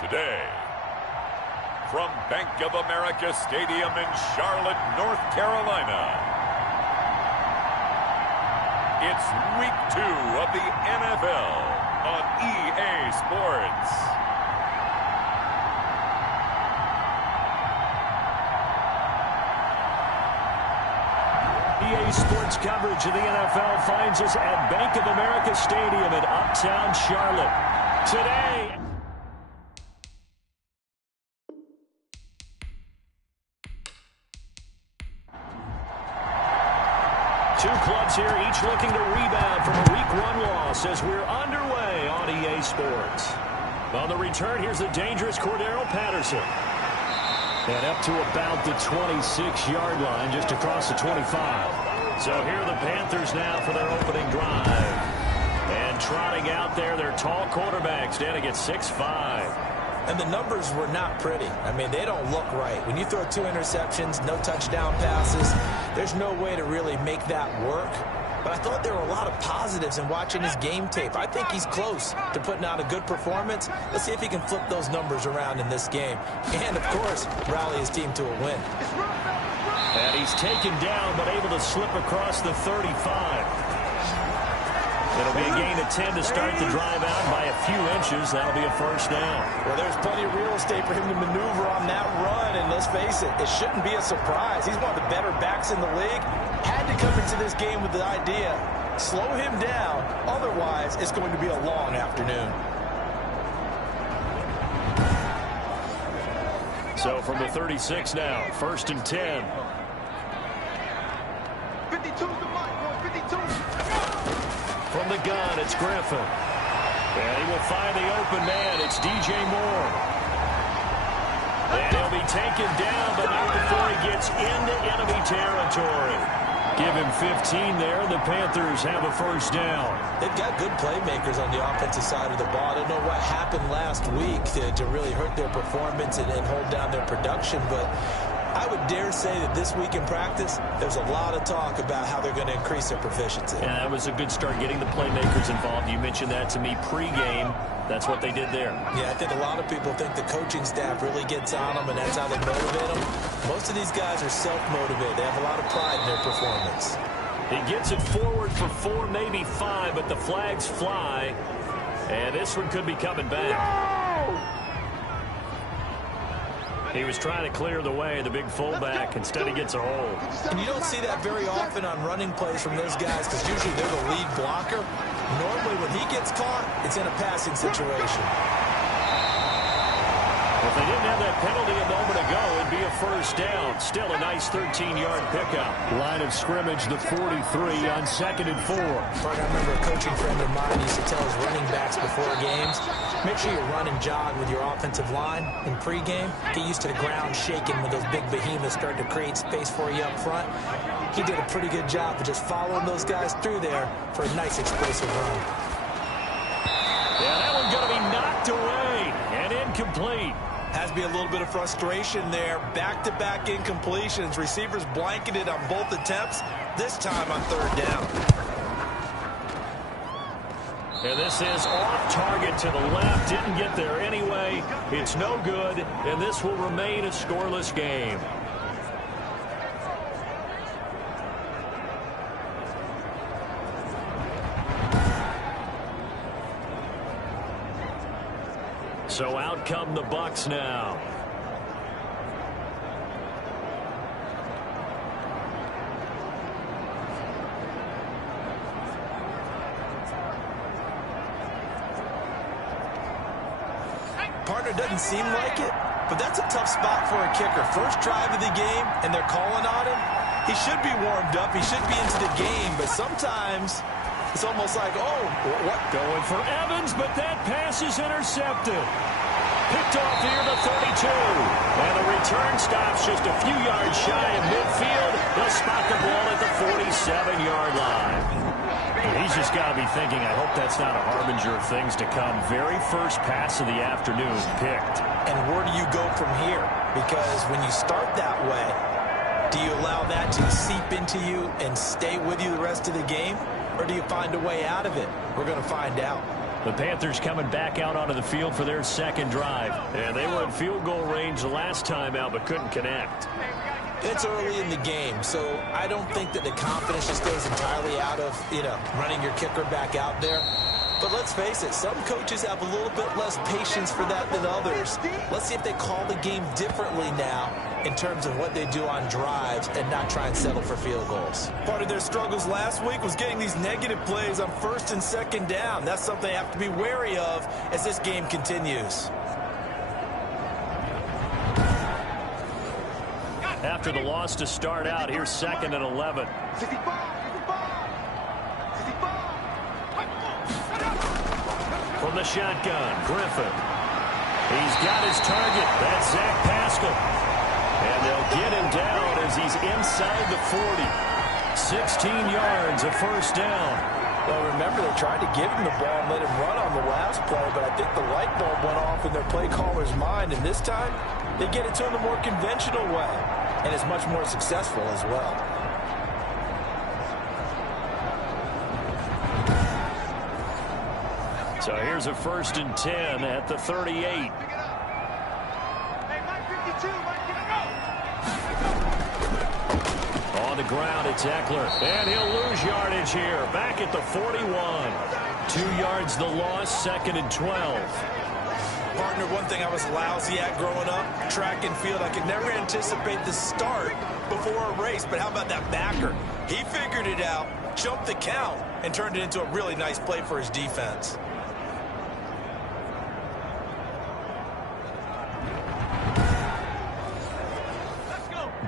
Today, from Bank of America Stadium in Charlotte, North Carolina, it's Week 2 of the NFL on EA Sports. EA Sports coverage of the NFL finds us at Bank of America Stadium in Uptown Charlotte. Today, two clubs here, each looking to rebound from a Week 1 loss as we're underway on EA Sports. On the return, here's the dangerous Cordero Patterson. And up to about the 26-yard line, just across the 25. So here are the Panthers now for their opening drive. And trotting out there, their tall quarterback standing at 6'5". And the numbers were not pretty. I mean, they don't look right. When you throw 2 interceptions, no touchdown passes, there's no way to really make that work. But I thought there were a lot of positives in watching his game tape. I think he's close to putting out a good performance. Let's see if he can flip those numbers around in this game. And, of course, rally his team to a win. And he's taken down, but able to slip across the 35. It'll be a gain of 10 to start the drive out by a few inches. That'll be a first down. Well, there's plenty of real estate for him to maneuver on that run. And let's face it, it shouldn't be a surprise. He's one of the better backs in the league. Had to come into this game with the idea, slow him down. Otherwise, it's going to be a long afternoon. So from the 36 now, 1st and 10. 52's the mark, boy, 52. From the gun, it's Griffin. And he will find the open man. It's DJ Moore. And he'll be taken down, but not before he gets into enemy territory. Give him 15 there, and the Panthers have a first down. They've got good playmakers on the offensive side of the ball. I don't know what happened last week to really hurt their performance and hold down their production, but I would dare say that this week in practice, there's a lot of talk about how they're going to increase their proficiency. Yeah, that was a good start getting the playmakers involved. You mentioned that to me pregame. That's what they did there. Yeah, I think a lot of people think the coaching staff really gets on them, and that's how they motivate them. Most of these guys are self-motivated. They have a lot of pride in their performance. He gets it forward for 4, maybe 5, but the flags fly. And this one could be coming back. He was trying to clear the way, the big fullback. Instead, he gets a hold. And you don't see that very often on running plays from those guys because usually they're the lead blocker. Normally, when he gets caught, it's in a passing situation. If they didn't have that penalty a moment ago, it'd be a first down. Still a nice 13-yard pickup. Line of scrimmage, the 43 on 2nd and 4. Mark, I remember a coaching friend of mine used to tell his running backs before games, make sure you run and jog with your offensive line in pregame. Get used to the ground shaking when those big behemoths start to create space for you up front. He did a pretty good job of just following those guys through there for a nice explosive run. Yeah, that one's going to be knocked away and incomplete. Has to be a little bit of frustration there. Back-to-back incompletions. Receivers blanketed on both attempts, this time on 3rd down. And this is off target to the left. Didn't get there anyway. It's no good, and this will remain a scoreless game. So out come the Bucs now. Partner doesn't seem like it, but that's a tough spot for a kicker. First drive of the game, and they're calling on him. He should be warmed up. He should be into the game, but sometimes it's almost like, oh, what? Going for Evans, but that pass is intercepted. Picked off here the 32. And the return stops just a few yards shy of midfield. They'll spot the ball at the 47-yard line. And he's just got to be thinking, I hope that's not a harbinger of things to come. Very first pass of the afternoon picked. And where do you go from here? Because when you start that way, do you allow that to seep into you and stay with you the rest of the game? Or do you find a way out of it? We're going to find out. The Panthers coming back out onto the field for their second drive. And they were in field goal range the last time out, but couldn't connect. It's early in the game, so I don't think that the confidence just goes entirely out of, running your kicker back out there. But let's face it, some coaches have a little bit less patience for that than others. Let's see if they call the game differently now in terms of what they do on drives and not try and settle for field goals. Part of their struggles last week was getting these negative plays on first and second down. That's something they have to be wary of as this game continues. After the loss to start out, here's 2nd and 11. From the shotgun, Griffin. He's got his target. That's Zach Pascal. And they'll get him down as he's inside the 40. 16 yards, a first down. Well, remember, they tried to give him the ball and let him run on the last play, but I think the light bulb went off in their play caller's mind, and this time they get it to him the more conventional way, and it's much more successful as well. So here's a 1st and 10 at the 38. On the ground, it's Eckler. And he'll lose yardage here. Back at the 41. 2 yards the loss, 2nd and 12. Partner, one thing I was lousy at growing up, track and field. I could never anticipate the start before a race, but how about that backer? He figured it out, jumped the count, and turned it into a really nice play for his defense.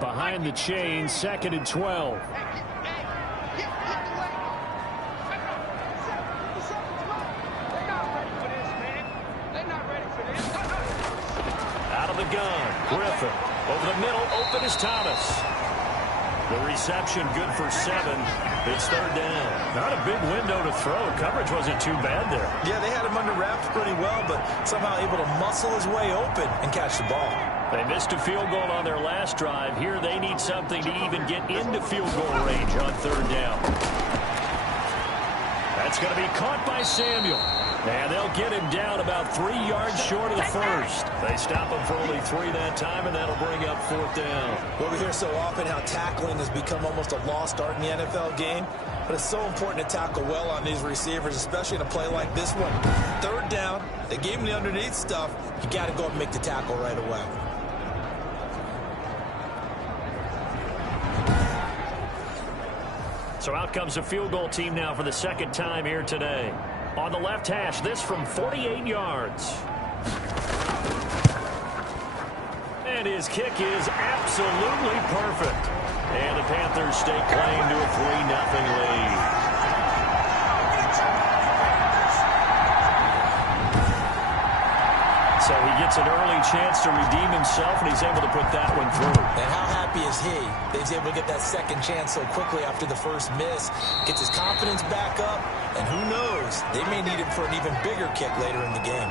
Behind the chain, 2nd and 12. Out of the gun, Griffin. Over the middle, open is Thomas. The reception good for 7. It's 3rd down. Not a big window to throw. Coverage wasn't too bad there. Yeah, they had him under wraps pretty well, but somehow able to muscle his way open and catch the ball. They missed a field goal on their last drive. Here they need something to even get into field goal range on 3rd down. That's going to be caught by Samuel. And they'll get him down about 3 yards short of the first. They stop him for only 3 that time, and that'll bring up 4th down. Well, we hear so often how tackling has become almost a lost art in the NFL game. But it's so important to tackle well on these receivers, especially in a play like this one. 3rd down, they gave him the underneath stuff. You got to go and make the tackle right away. So out comes a field goal team now for the 2nd time here today. On the left hash, this from 48 yards. And his kick is absolutely perfect. And the Panthers stake claim to a 3-0 lead. So he gets an early chance to redeem himself, and he's able to put that one through. And how happy is he that he's able to get that second chance so quickly after the first miss? Gets his confidence back up, and who knows, they may need him for an even bigger kick later in the game.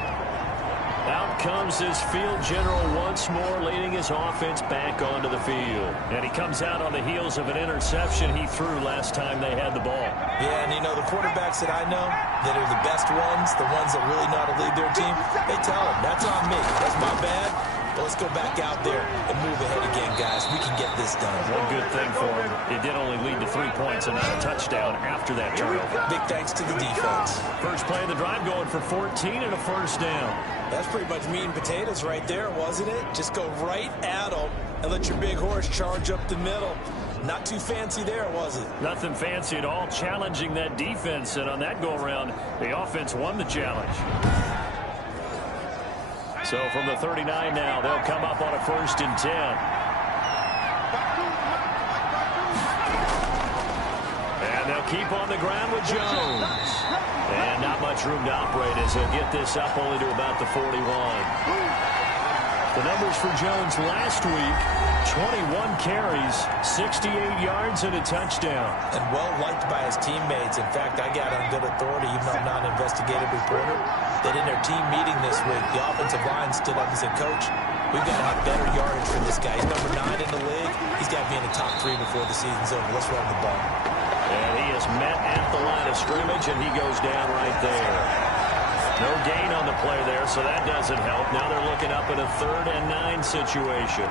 Out comes his field general once more, leading his offense back onto the field. And he comes out on the heels of an interception he threw last time they had the ball. Yeah, and the quarterbacks that I know that are the best ones, the ones that really know how to lead their team, they tell them, that's on me, that's my bad. But let's go back out there and move ahead again, guys. We can get this done. One good thing for him, it did only lead to 3 points and not a touchdown after that turnover. Big thanks to the defense. First play of the drive going for 14 and a first down. That's pretty much meat and potatoes right there, wasn't it? Just go right at them and let your big horse charge up the middle. Not too fancy there, was it? Nothing fancy at all, challenging that defense. And on that go-around, the offense won the challenge. So from the 39 now, they'll come up on a 1st and 10. And they'll keep on the ground with Jones. And not much room to operate as he'll get this up only to about the 41. The numbers for Jones last week, 21 carries, 68 yards, and a touchdown. And well-liked by his teammates. In fact, I got on good authority, even though I'm not an investigative reporter, that in their team meeting this week, the offensive line stood up and said, Coach, we've got to have better yardage for this guy. He's number 9 in the league. He's got to be in the top 3 before the season's over. Let's run the ball. And he is met at the line of scrimmage, and he goes down right there. No gain on the play there, so that doesn't help. Now they're looking up at a 3rd and 9 situation.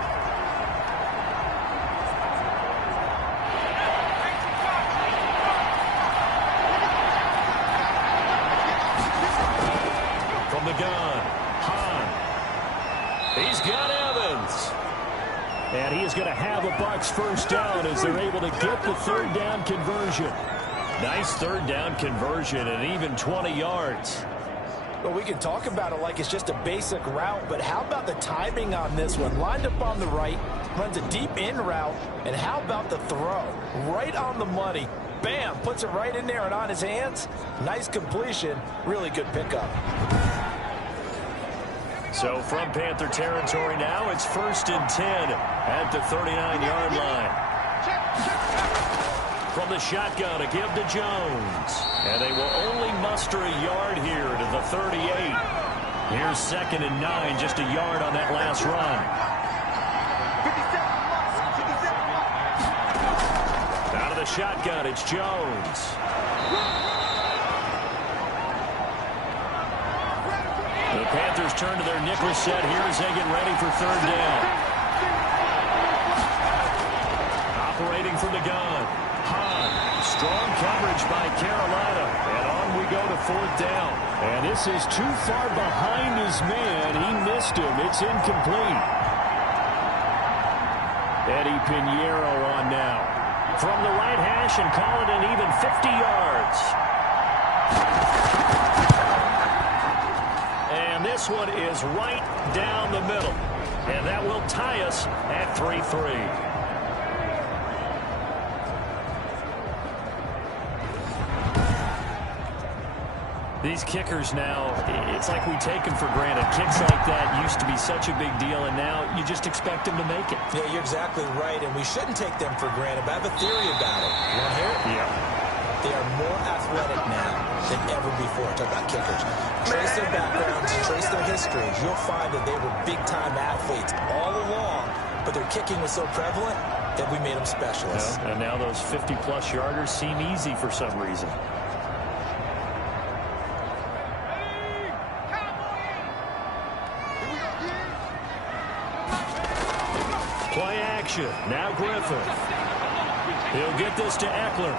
From the gun, Hahn. He's got Evans. And he is going to have a Bucs first down as they're able to get the 3rd down conversion. Nice 3rd down conversion and even 20 yards. Well, we can talk about it like it's just a basic route, but how about the timing on this one? Lined up on the right, runs a deep in route, and how about the throw? Right on the money. Bam, puts it right in there and on his hands. Nice completion, really good pickup. So from Panther territory now, it's 1st and 10 at the 39-yard line. From the shotgun, a give to Jones. And they will only muster a yard here to the 38. Here's 2nd and 9, just a yard on that last run. 57. Out of the shotgun, it's Jones. The Panthers turn to their nickel set here as they get ready for 3rd down. Operating from the gun. Hahn. Strong coverage by Carolina. And on we go to 4th down. And this is too far behind his man. He missed him. It's incomplete. Eddie Pinheiro on now. From the right hash and call it an even 50 yards. And this one is right down the middle. And that will tie us at 3-3. These kickers now, it's like we take them for granted. Kicks like that used to be such a big deal, and now you just expect them to make it. Yeah, you're exactly right, and we shouldn't take them for granted. But I have a theory about it. You want to hear it? Yeah. They are more athletic now than ever before. Talk about kickers. Trace their backgrounds, trace their histories. You'll find that they were big-time athletes all along, but their kicking was so prevalent that we made them specialists. Yeah, and now those 50-plus yarders seem easy for some reason. Play action. Now Griffin. He'll get this to Eckler.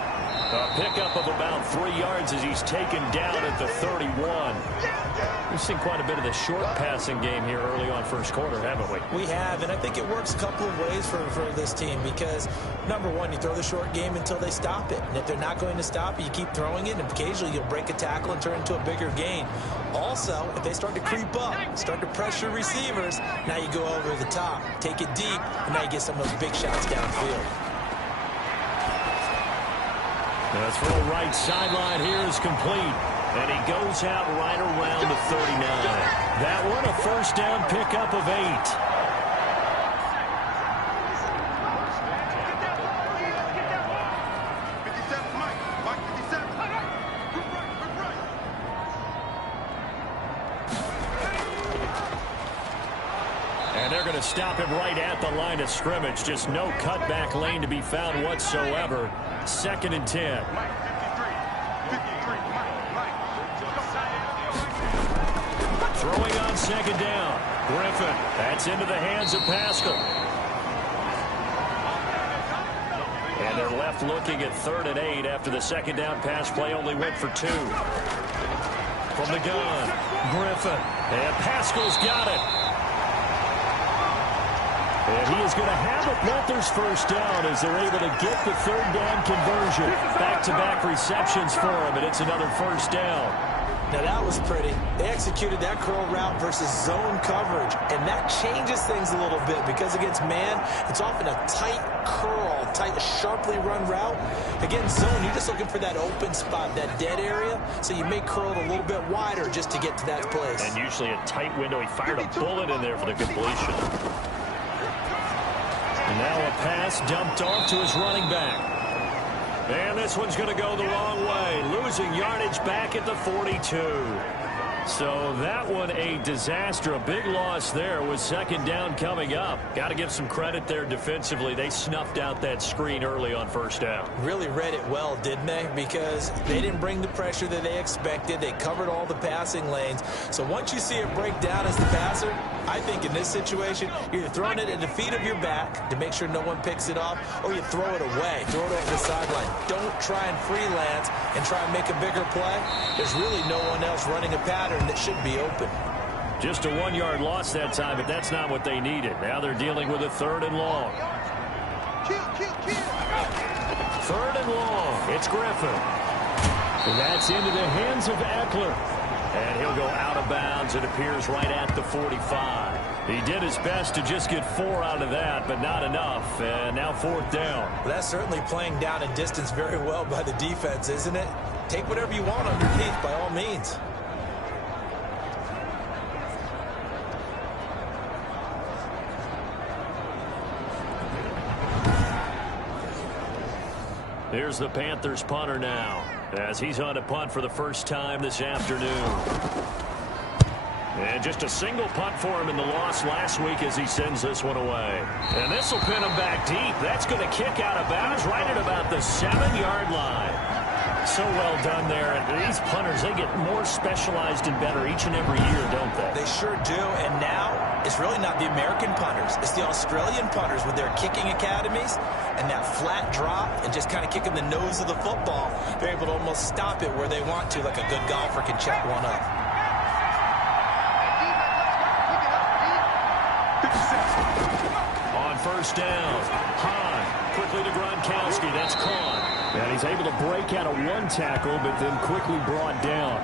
A pickup of about 3 yards as he's taken down at the 31. We've seen quite a bit of the short passing game here early on first quarter, haven't we? We have, and I think it works a couple of ways for this team because, number one, you throw the short game until they stop it. And if they're not going to stop it, you keep throwing it, and occasionally you'll break a tackle and turn it into a bigger gain. Also, if they start to creep up, start to pressure receivers, now you go over the top, take it deep, and now you get some of those big shots downfield. The throw right sideline here is complete. And he goes out right around the 39. That one a first down pickup of 8. And they're going to stop him right at the line of scrimmage. Just no cutback lane to be found whatsoever. 2nd and 10. Throwing on 2nd down. Griffin. That's into the hands of Pascal. And they're left looking at 3rd and 8 after the 2nd down pass play only went for 2. From the gun. Griffin. And Pascal's got it. And he is going to have a Panthers first down as they're able to get the 3rd down conversion. Back-to-back receptions for him, and it's another first down. Now that was pretty. They executed that curl route versus zone coverage, and that changes things a little bit because against man, it's often a tight curl, tight, sharply run route. Against zone, you're just looking for that open spot, that dead area, so you may curl it a little bit wider just to get to that place. And usually a tight window. He fired a bullet in there for the completion. And now a pass dumped off to his running back. And this one's going to go the wrong way. Losing yardage back at the 42. So that one a disaster, a big loss there with second down coming up. Got to give some credit there defensively. They snuffed out that screen early on first down. Really read it well, didn't they? Because they didn't bring the pressure that they expected. They covered all the passing lanes. So once you see it break down as the passer, I think in this situation, you're either throwing it at the feet of your back to make sure no one picks it off, or you throw it away, throw it over the sideline. Don't try and freelance and try and make a bigger play. There's really no one else running a pattern that should be open. Just a 1-yard loss that time, but that's not what they needed. Now they're dealing with a 3rd and long. Third and long. It's Griffin. And that's into the hands of Eckler. And he'll go out of bounds. It appears right at the 45. He did his best to just get 4 out of that, but not enough. And now 4th down. Well, that's certainly playing down and distance very well by the defense, isn't it? Take whatever you want underneath by all means. Here's the Panthers punter now, as he's on a punt for the first time this afternoon. And just a single punt for him in the loss last week as he sends this one away. And this will pin him back deep. That's going to kick out of bounds right at about the 7-yard line. So well done there. And these punters, they get more specialized and better each and every year, don't they? They sure do. And now it's really not the American punters. It's the Australian punters with their kicking academies and that flat drop and just kind of kicking the nose of the football. They're able to almost stop it where they want to, like a good golfer can check one up. On first down, Hahn quickly to Gronkowski. That's caught. And he's able to break out of one tackle, but then quickly brought down.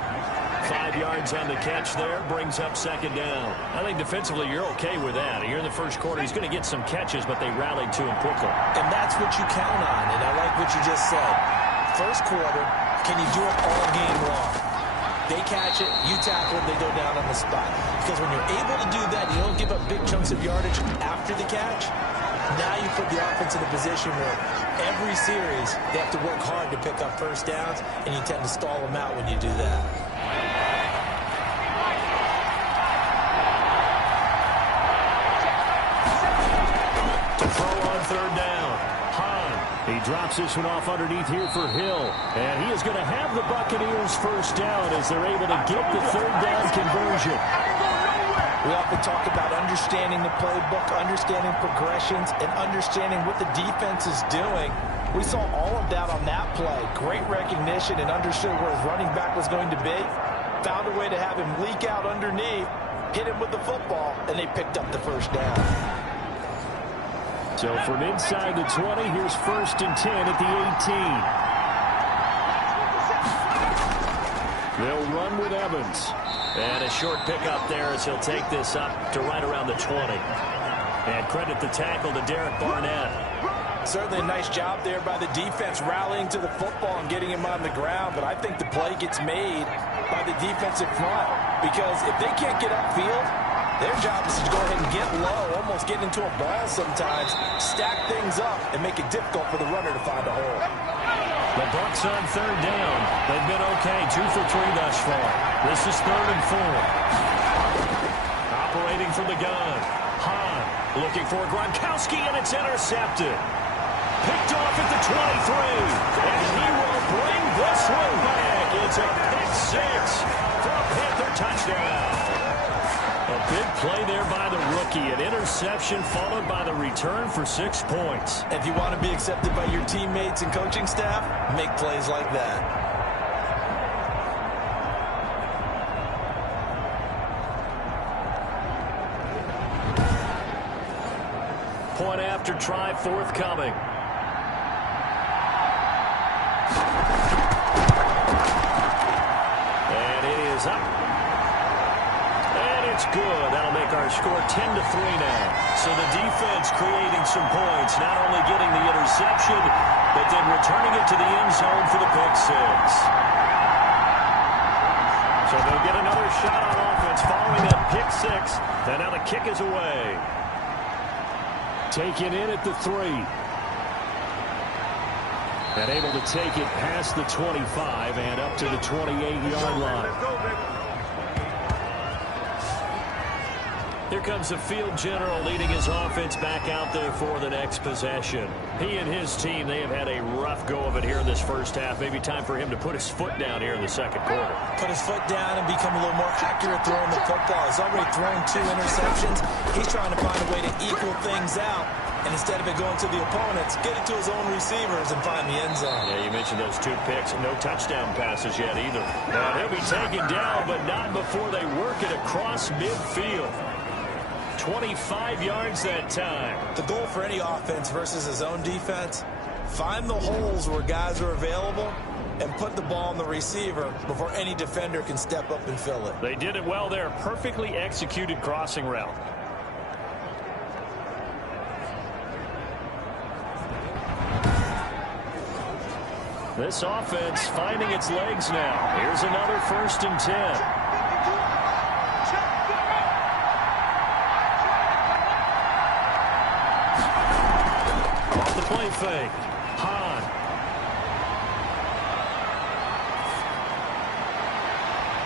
5 yards on the catch there, brings up second down. I think defensively you're okay with that. Here in the first quarter, he's going to get some catches, but they rallied to him quickly. And that's what you count on, and I like what you just said. First quarter, can you do it all game long? They catch it, you tackle it, they go down on the spot. Because when you're able to do that, you don't give up big chunks of yardage after the catch. Now you put the offense in a position where every series they have to work hard to pick up first downs, and you tend to stall them out when you do that. To throw on third down, Hahn. He drops this one off underneath here for Hill. And he is going to have the Buccaneers first down as they're able to get the third down conversion. We often talk about understanding the playbook, understanding progressions, and understanding what the defense is doing. We saw all of that on that play. Great recognition and understood where his running back was going to be. Found a way to have him leak out underneath, hit him with the football, and they picked up the first down. So from inside the 20, here's 1st and 10 at the 18. They'll run with Evans. And a short pickup there as he'll take this up to right around the 20. And credit the tackle to Derek Barnett. Certainly a nice job there by the defense rallying to the football and getting him on the ground. But I think the play gets made by the defensive front. Because if they can't get upfield, their job is to go ahead and get low, almost get into a ball sometimes, stack things up, and make it difficult for the runner to find a hole. The Bucs on third down. They've been okay, 2 for 3 thus far. This is 3rd and 4. Operating from the gun. Hahn looking for Gronkowski, and it's intercepted. Picked off at the 23. And he will bring this one back. It's a pick 6 for a Panther touchdown. A big play there by the rookie. An interception followed by the return for 6 points. If you want to be accepted by your teammates and coaching staff, make plays like that. Point after try forthcoming. And it is up. It's good. That'll make our score 10-3 now. So the defense creating some points, not only getting the interception, but then returning it to the end zone for the pick 6. So they'll get another shot on offense following that pick 6. And now the kick is away. Taken in at the 3. And able to take it past the 25 and up to the 28-yard line. Here comes the field general leading his offense back out there for the next possession. He and his team, they have had a rough go of it here in this first half. Maybe time for him to put his foot down here in the second quarter. Put his foot down and become a little more accurate throwing the football. He's already thrown 2 interceptions. He's trying to find a way to equal things out. And instead of it going to the opponents, get it to his own receivers and find the end zone. Yeah, you mentioned those 2 picks. No touchdown passes yet either. And he'll be taken down, but not before they work it across midfield. 25 yards that time. The goal for any offense versus his own defense, find the holes where guys are available and put the ball on the receiver before any defender can step up and fill it. They did it well there. Perfectly executed crossing route. This offense finding its legs now. Here's another 1st and 10. Play fake. Hahn.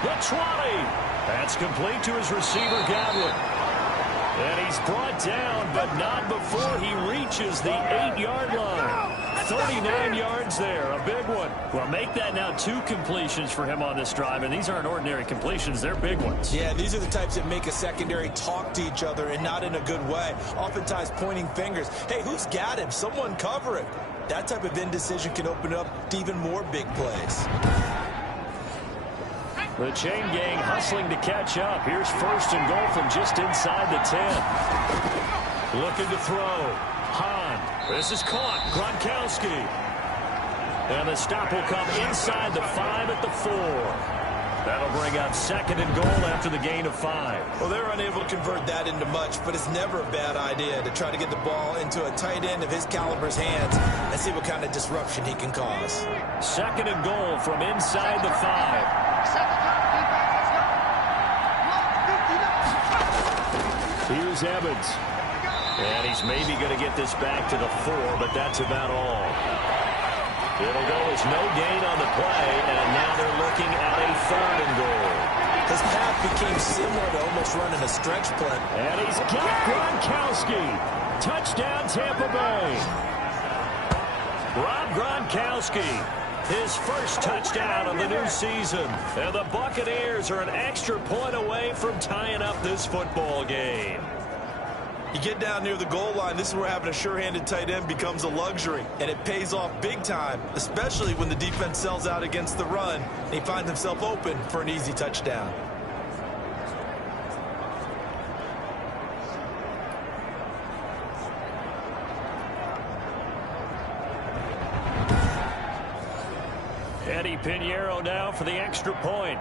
The 20. That's complete to his receiver, Godwin. And he's brought down, but not before he reaches the 8-yard line. 39 yards there, a big one. Well, make that now 2 completions for him on this drive, and these aren't ordinary completions. They're big ones. Yeah, these are the types that make a secondary talk to each other and not in a good way. Oftentimes pointing fingers. Hey, who's got him? Someone cover him. That type of indecision can open up to even more big plays. The chain gang hustling to catch up. Here's 1st and goal from just inside the 10. Looking to throw. Hahn. This is caught. Gronkowski. And the stop will come inside the 5 at the 4. That'll bring up 2nd and goal after the gain of 5. Well, they're unable to convert that into much, but it's never a bad idea to try to get the ball into a tight end of his caliber's hands and see what kind of disruption he can cause. 2nd and goal from inside the 5. Here's Evans. And he's maybe going to get this back to the 4, but that's about all. It'll go as no gain on the play, and now they're looking at a 3rd and goal. His path became similar to almost running a stretch play. And he's got Gronkowski. Touchdown, Tampa Bay. Rob Gronkowski, his first touchdown of the new season. And the Buccaneers are an extra point away from tying up this football game. You get down near the goal line, this is where having a sure-handed tight end becomes a luxury, and it pays off big time, especially when the defense sells out against the run, and he finds himself open for an easy touchdown. Eddie Pinheiro now for the extra point.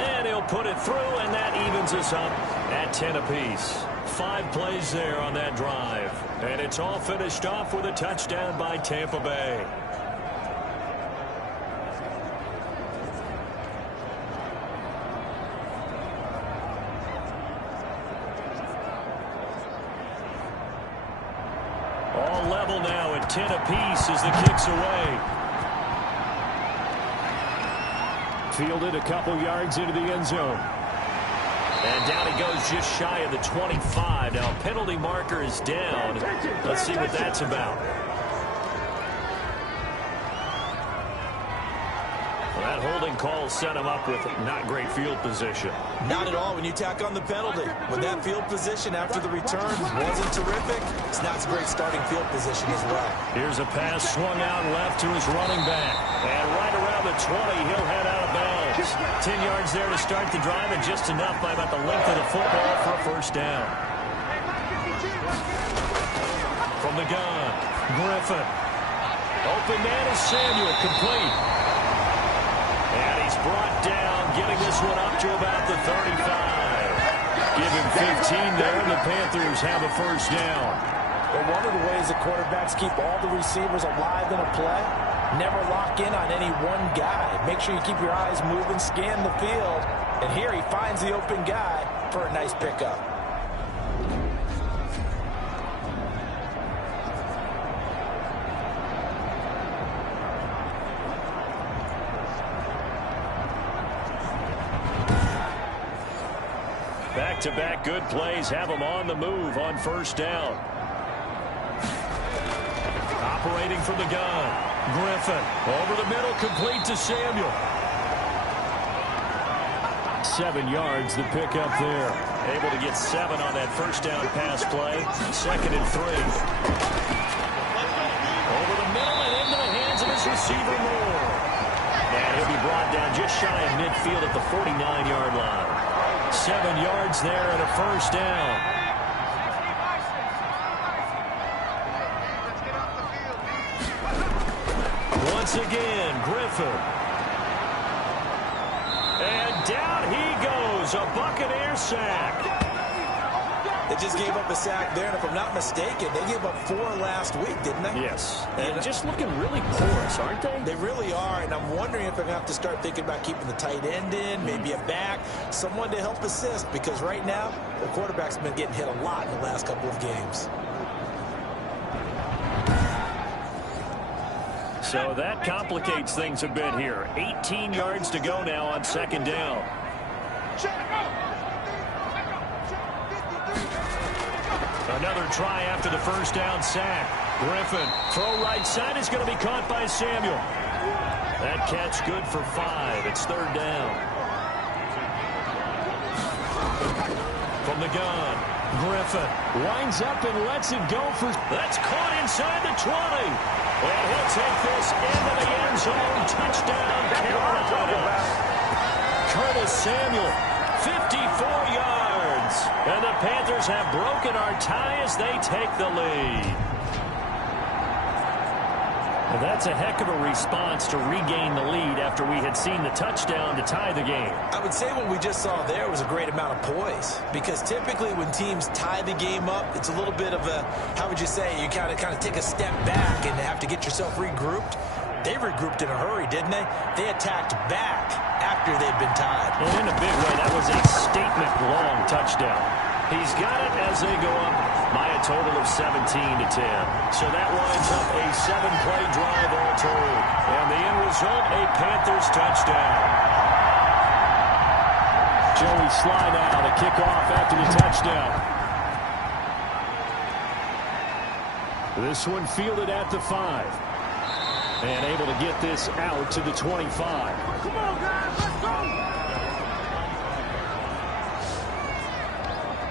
And he'll put it through, and that evens us up at 10 apiece. 5 plays there on that drive. And it's all finished off with a touchdown by Tampa Bay. All level now at 10 apiece as the kick's away. Fielded a couple yards into the end zone. And down he goes just shy of the 25. Now penalty marker is down. Let's see what that's about. Well, that holding call set him up with not great field position. Not at all when you tack on the penalty. When that field position after the return wasn't terrific, it's not a great starting field position as well. Here's a pass swung out left to his running back. And right around the 20, he'll head out of bounds. 10 yards there to start the drive, and just enough by about the length of the football for a first down. From the gun, Griffin. Open man is Samuel, complete. And he's brought down, getting this one up to about the 35. Give him 15 there, and the Panthers have a first down. Well, one of the ways that quarterbacks keep all the receivers alive in a play, never lock in on any one guy. Make sure you keep your eyes moving, scan the field. And here he finds the open guy for a nice pickup. Back-to-back good plays have them on the move on first down. Operating from the gun. Griffin over the middle, complete to Samuel. 7 yards, the pickup there. Able to get 7 on that first down pass play. 2nd and 3. Over the middle and into the hands of his receiver Moore. And he'll be brought down just shy of midfield at the 49-yard line. 7 yards there and a first down. Once again, Griffin. And down he goes, a Buccaneer sack. They just gave up a sack there, and if I'm not mistaken, they gave up 4 last week, didn't they? Yes. And just looking really porous, aren't they? They really are, and I'm wondering if they're going to have to start thinking about keeping the tight end in, maybe a back, someone to help assist, because right now, the quarterback's been getting hit a lot in the last couple of games. So that complicates things a bit here. 18 yards to go now on 2nd down. Another try after the first down sack. Griffin, throw right side is going to be caught by Samuel. That catch good for 5. It's 3rd down. From the gun, Griffin winds up and lets it go for... That's caught inside the 20. And he'll take this into the end zone. Touchdown, Carolina. Curtis Samuel, 54 yards. And the Panthers have broken our tie as they take the lead. And that's a heck of a response to regain the lead after we had seen the touchdown to tie the game. I would say what we just saw there was a great amount of poise, because typically when teams tie the game up, it's a little bit of a, how would you say, you kind of take a step back and have to get yourself regrouped. They regrouped in a hurry, didn't they? They attacked back after they'd been tied. And in a big way, that was a statement-long touchdown. He's got it as they go up by a total of 17-10. So that winds up a 7-play drive all told. And the end result, a Panthers touchdown. Joey Sly now to kick off after the touchdown. This one fielded at the 5. And able to get this out to the 25. Come on, guys, let's go!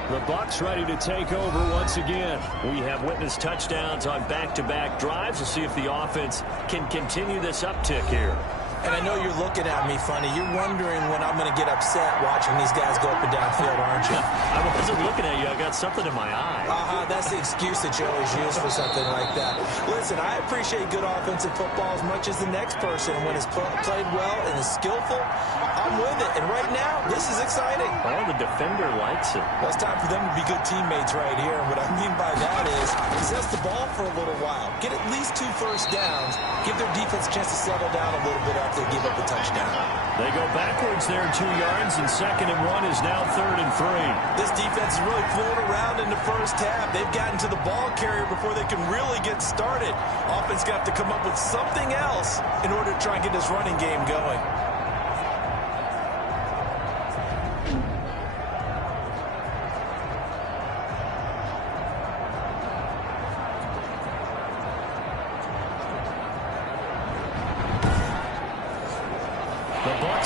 The Bucs ready to take over once again. We have witnessed touchdowns on back-to-back drives. We'll see if the offense can continue this uptick here. And I know you're looking at me funny. You're wondering when I'm going to get upset watching these guys go up and down field, aren't you? I wasn't looking at you. I got something in my eye. That's the excuse that you always use for something like that. Listen, I appreciate good offensive football as much as the next person. When it's played well and is skillful, I'm with it. And right now, this is exciting. Oh, the defender likes it. Well, it's time for them to be good teammates right here. And what I mean by that is possess the ball for a little while. Get at least 2 first downs. Give their defense a chance to settle down a little bit after they give up the touchdown. They go backwards there 2 yards, and 2nd and 1 is now 3rd and 3. This defense is really floating around in the first half. They've gotten to the ball carrier before they can really get started. Offense got to come up with something else in order to try and get this running game going.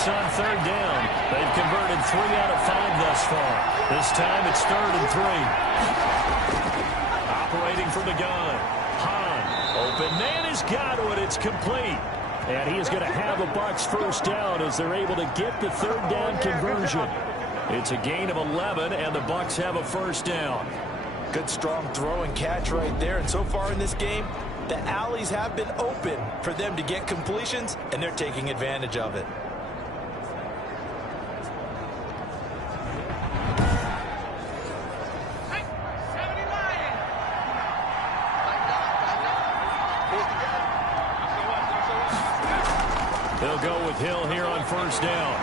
On 3rd down. They've converted 3 out of 5 thus far. This time it's 3rd and 3. Operating from the gun. Hahn. Open man has got it. It's complete. And he is going to have a Bucs first down as they're able to get the 3rd down conversion. It's a gain of 11, and the Bucs have a first down. Good strong throw and catch right there. And so far in this game, the alleys have been open for them to get completions, and they're taking advantage of it. They'll go with Hill here on first down.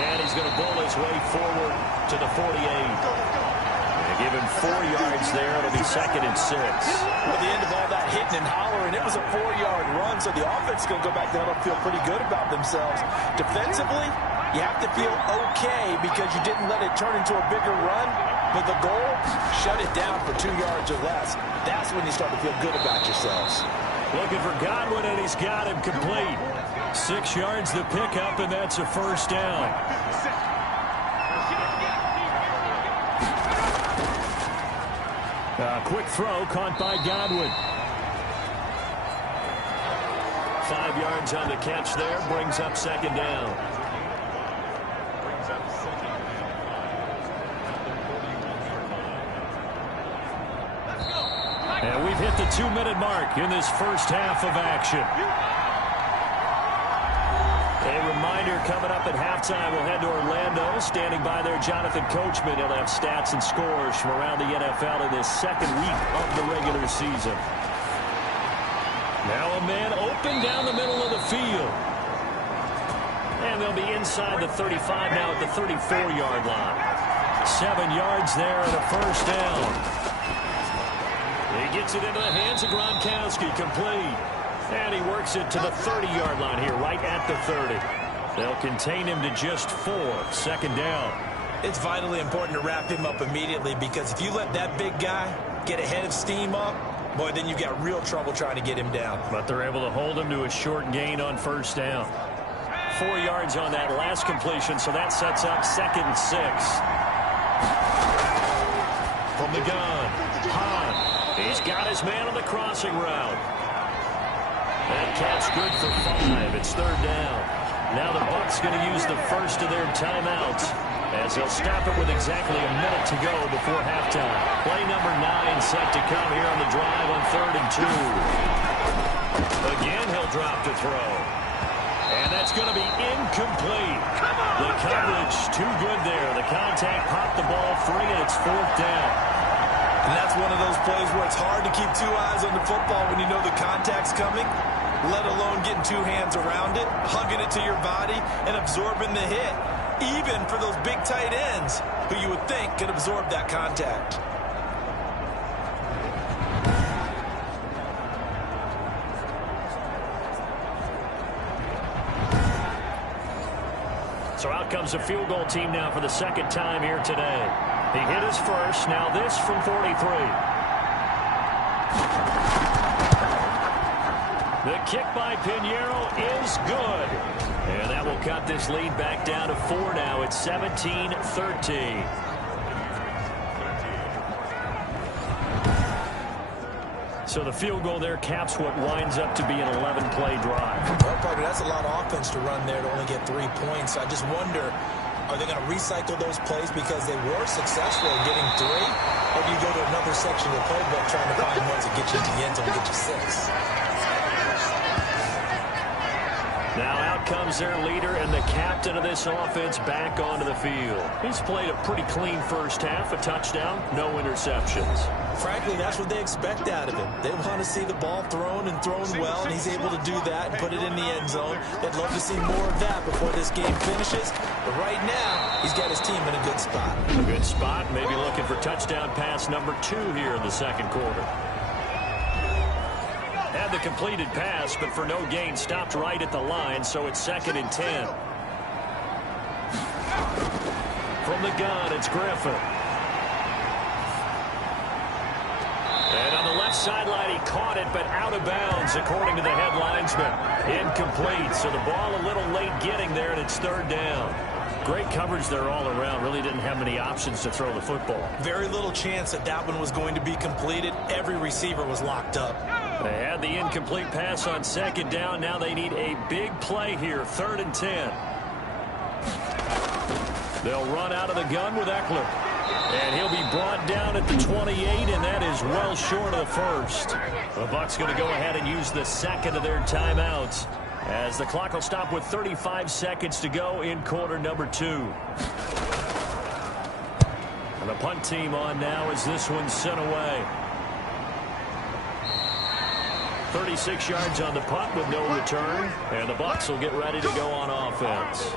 And he's going to bull his way forward to the 48. They give him 4 yards there. It'll be 2nd and 6. At the end of all that hitting and hollering, it was a 4-yard run, so the offense is going to go back down and feel pretty good about themselves. Defensively, You have to feel okay because you didn't let it turn into a bigger run. But the goal, shut it down for 2 yards or less. That's when you start to feel good about yourselves. Looking for Godwin, and he's got him complete. 6 yards the pickup, and that's a first down. A quick throw caught by Godwin. 5 yards on the catch there, brings up second down. And we've hit the 2-minute mark in this first half of action. A reminder, coming up at halftime, we'll head to Orlando. Standing by there, Jonathan Coachman. He'll have stats and scores from around the NFL in this second week of the regular season. Now a man open down the middle of the field. And they'll be inside the 35 now at the 34-yard line. 7 yards there and a first down. He gets it into the hands of Gronkowski, complete. And he works it to the 30-yard line here, right at the 30. They'll contain him to just 4. Second down. It's vitally important to wrap him up immediately because if you let that big guy get ahead of steam up, boy, then you've got real trouble trying to get him down. But they're able to hold him to a short gain on first down. 4 yards on that last completion, so that sets up 2nd and 6. From the gun, Hahn. He's got his man on the crossing route. That catch good for 5. It's third down. Now the Bucs going to use the first of their timeouts as they'll stop it with exactly a minute to go before halftime. Play number 9 set to come here on the drive on 3rd and 2. Again, he'll drop to throw. And that's going to be incomplete. The coverage too good there. The contact popped the ball free, and it's 4th down. And that's one of those plays where it's hard to keep 2 eyes on the football when you know the contact's coming, let alone getting 2 hands around it, hugging it to your body, and absorbing the hit, even for those big tight ends who you would think could absorb that contact. So out comes the field goal team now for the second time here today. He hit his first. Now this from 43. The kick by Pinheiro is good. And that will cut this lead back down to 4 now. It's 17-13. So the field goal there caps what winds up to be an 11-play drive. Well, Parker, that's a lot of offense to run there to only get 3 points. I just wonder, are they going to recycle those plays because they were successful in getting 3? Or do you go to another section of the playbook trying to find ones that get you into the end zone and get you 6? Now out comes their leader and the captain of this offense back onto the field. He's played a pretty clean first half, a touchdown, no interceptions. Frankly, that's what they expect out of him. They want to see the ball thrown and thrown well, and he's able to do that and put it in the end zone. They'd love to see more of that before this game finishes. But right now, he's got his team in a good spot. A good spot, maybe looking for touchdown pass number 2 here in the second quarter. Had the completed pass, but for no gain, stopped right at the line, so it's 2nd and 10. From the gun, it's Griffin. And on the left sideline, he caught it, but out of bounds, according to the head linesman. Incomplete, so the ball a little late getting there, and it's 3rd down. Great coverage there all around. Really didn't have many options to throw the football. Very little chance that that one was going to be completed. Every receiver was locked up. They had the incomplete pass on 2nd down. Now they need a big play here, 3rd and 10. They'll run out of the gun with Eckler. And he'll be brought down at the 28, and that is well short of the first. The Bucs going to go ahead and use the second of their timeouts, as the clock will stop with 35 seconds to go in quarter number 2. And the punt team on now as this one's sent away. 36 yards on the punt with no return, and the Bucs will get ready to go on offense.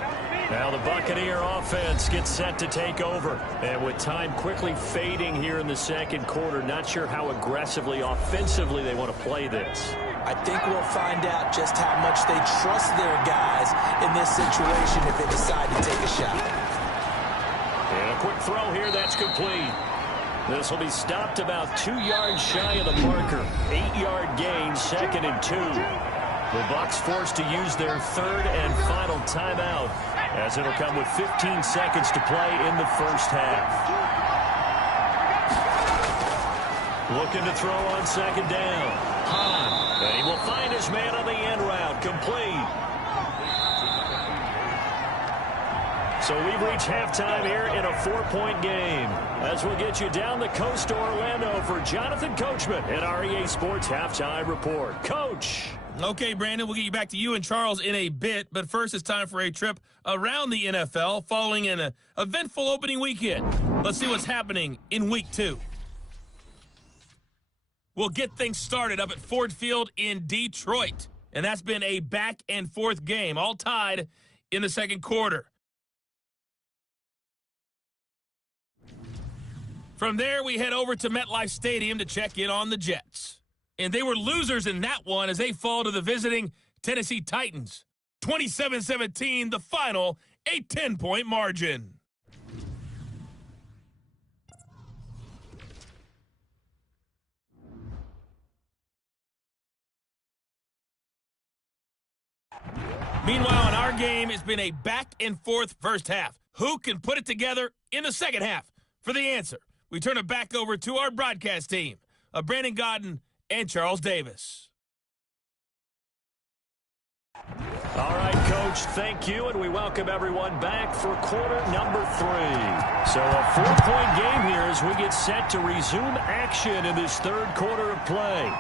Now the Buccaneer offense gets set to take over, and with time quickly fading here in the second quarter, not sure how aggressively, offensively they want to play this. I think we'll find out just how much they trust their guys in this situation if they decide to take a shot. And a quick throw here, that's complete. This will be stopped about 2 yards shy of the marker. 8-yard gain, 2nd and 2. The Bucs forced to use their 3rd and final timeout, as it'll come with 15 seconds to play in the first half. Looking to throw on 2nd down. Hahn, and he will find his man on the end route, complete. So we've reached halftime here in a 4-point game, as we'll get you down the coast to Orlando for Jonathan Coachman at our EA Sports Halftime Report. Coach. Okay, Brandon, we'll get you back to you and Charles in a bit, but first it's time for a trip around the NFL following an eventful opening weekend. Let's see what's happening in Week 2. We'll get things started up at Ford Field in Detroit, and that's been a back-and-forth game, all tied in the second quarter. From there, we head over to MetLife Stadium to check in on the Jets. And they were losers in that one as they fall to the visiting Tennessee Titans. 27-17, the final, a 10-point margin. Meanwhile, in our game, it's been a back-and-forth first half. Who can put it together in the second half? For the answer, we turn it back over to our broadcast team of Brandon Godden and Charles Davis. All right, Coach, thank you, and we welcome everyone back for quarter number 3. So a 4-point game here as we get set to resume action in this third quarter of play.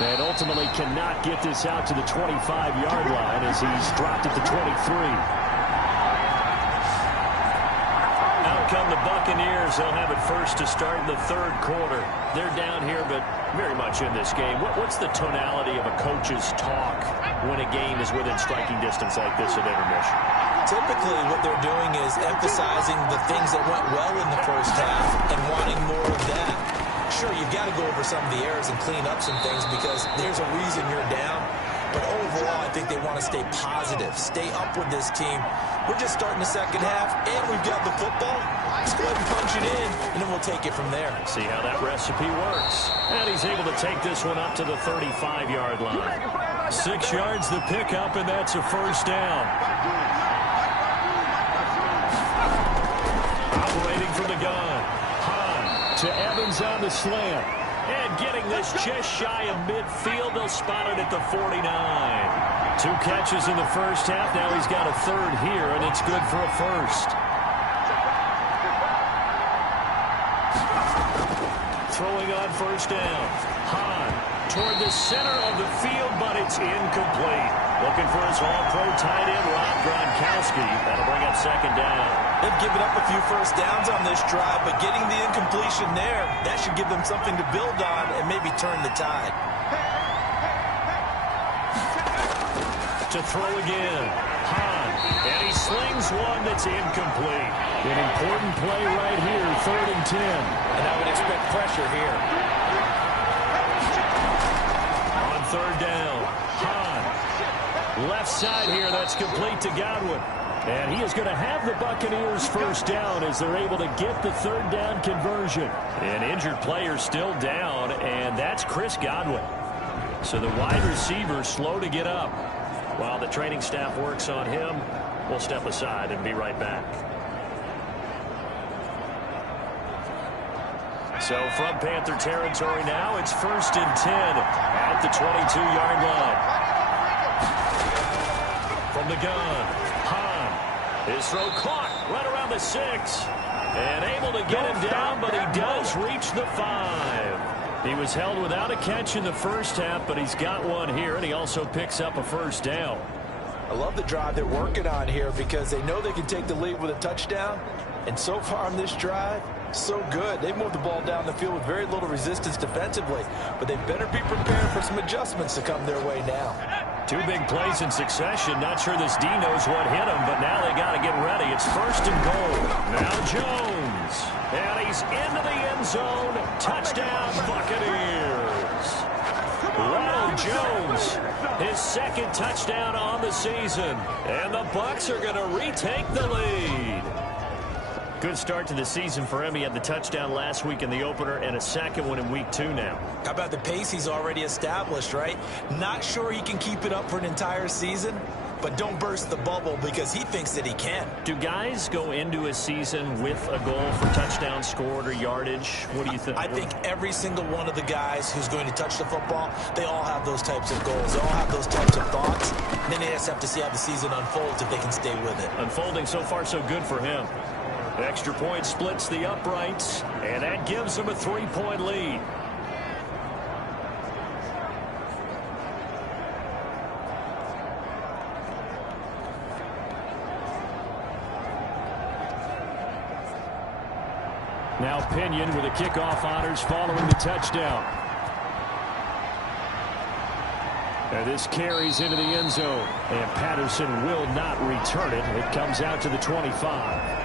And ultimately cannot get this out to the 25-yard line as he's dropped at the 23. Come the Buccaneers. They'll have it first to start the third quarter. They're down here, but very much in this game. What's the tonality of a coach's talk when a game is within striking distance like this at intermission? Typically, what they're doing is emphasizing the things that went well in the first half and wanting more of that. Sure, you've got to go over some of the errors and clean up some things because there's a reason you're down. But overall, I think they want to stay positive, stay up with this team. We're just starting the second half, and we've got the football. Let's go ahead and punch it in, and then we'll take it from there. See how that recipe works. And he's able to take this one up to the 35-yard line. 6 yards the pickup, and that's a first down. Operating from the gun. Hahn to Evans on the slant. And getting this just shy of midfield, they'll spot it at the 49. 2 catches in the first half. Now he's got a third here, and it's good for a first. Throwing on first down. Hahn toward the center of the field, but it's incomplete. Looking for his all-pro tight end, Rob Gronkowski. That'll bring up second down. They've given up a few first downs on this drive, but getting the incompletion there, that should give them something to build on and maybe turn the tide. To throw again. Hahn, and he slings one that's incomplete. An important play right here, 3rd and 10. And I would expect pressure here. On 3rd down, Hahn. Left side here, that's complete to Godwin. And he is going to have the Buccaneers first down as they're able to get the 3rd down conversion. An injured player still down, and that's Chris Godwin. So the wide receiver slow to get up. While the training staff works on him, we'll step aside and be right back. So from Panther territory now, it's 1st and 10 at the 22-yard line. From the gun, Hahn. His throw caught right around the 6. And able to get him down, but he does reach the 5. He was held without a catch in the first half, but he's got one here, and he also picks up a first down. I love the drive they're working on here because they know they can take the lead with a touchdown. And so far on this drive, so good. They've moved the ball down the field with very little resistance defensively, but they better be prepared for some adjustments to come their way now. 2 big plays in succession. Not sure this D knows what hit him, but now they got to get ready. It's 1st and goal. Now Jones. And he's into the end zone. Touchdown, Buccaneers. Jones. His second touchdown on the season. And the Bucs are going to retake the lead. Good start to the season for him. He had the touchdown last week in the opener and a second one in week 2 now. How about the pace he's already established, right? Not sure he can keep it up for an entire season, but don't burst the bubble because he thinks that he can. Do guys go into a season with a goal for touchdown scored or yardage? What do you think? I think every single one of the guys who's going to touch the football, they all have those types of goals. They all have those types of thoughts. And then they just have to see how the season unfolds if they can stay with it. Unfolding so far so good for him. Extra point splits the uprights, and that gives them a 3-point lead. Now Pinion with the kickoff honors following the touchdown. And this carries into the end zone, and Patterson will not return it. It comes out to the 25.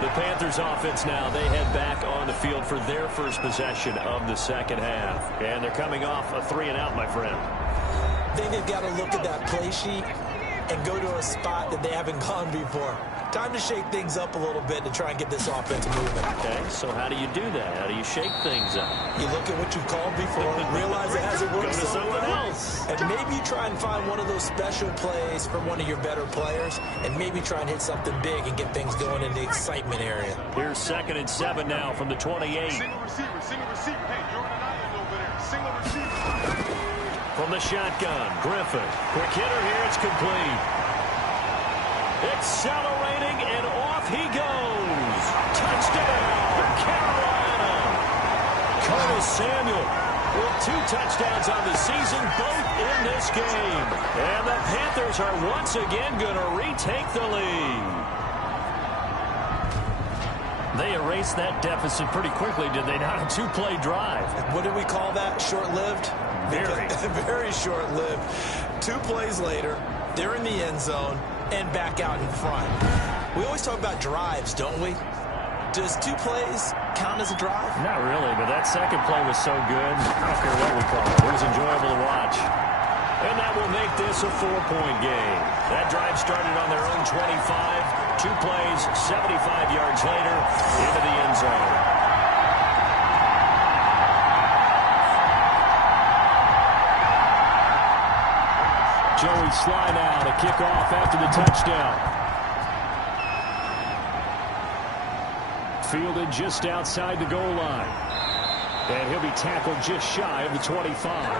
The Panthers offense now, they head back on the field for their first possession of the second half. And they're coming off a 3-and-out, my friend. I think they've got to look at that play sheet and go to a spot that they haven't gone before. Time to shake things up a little bit to try and get this offense moving. Okay, so how do you do that? How do you shake things up? You look at what you've called before, realize it hasn't worked Go to so something well, else. and maybe try and find one of those special plays from one of your better players, and maybe try and hit something big and get things going in the excitement area. Here's 2nd and 7 now from the 28. Single receiver. Hey, you're on an island over there. Single receiver. From the shotgun, Griffin. Quick hitter here, it's complete. Accelerating, and off he goes. Touchdown, Carolina. Curtis Samuel with 2 touchdowns on the season, both in this game. And the Panthers are once again going to retake the lead. They erased that deficit pretty quickly, did they not? A 2-play drive. What do we call that? Short-lived? Very. Very short-lived. 2 plays later, they're in the end zone and back out in front. We always talk about drives, don't we? Does 2 plays count as a drive? Not really, but that second play was so good. I don't care what we call it. It was enjoyable to watch. And that will make this a 4-point game. That drive started on their own 25. 2 plays, 75 yards later, into the end zone. Joey Sly now to kick off after the touchdown. Fielded just outside the goal line. And he'll be tackled just shy of the 25.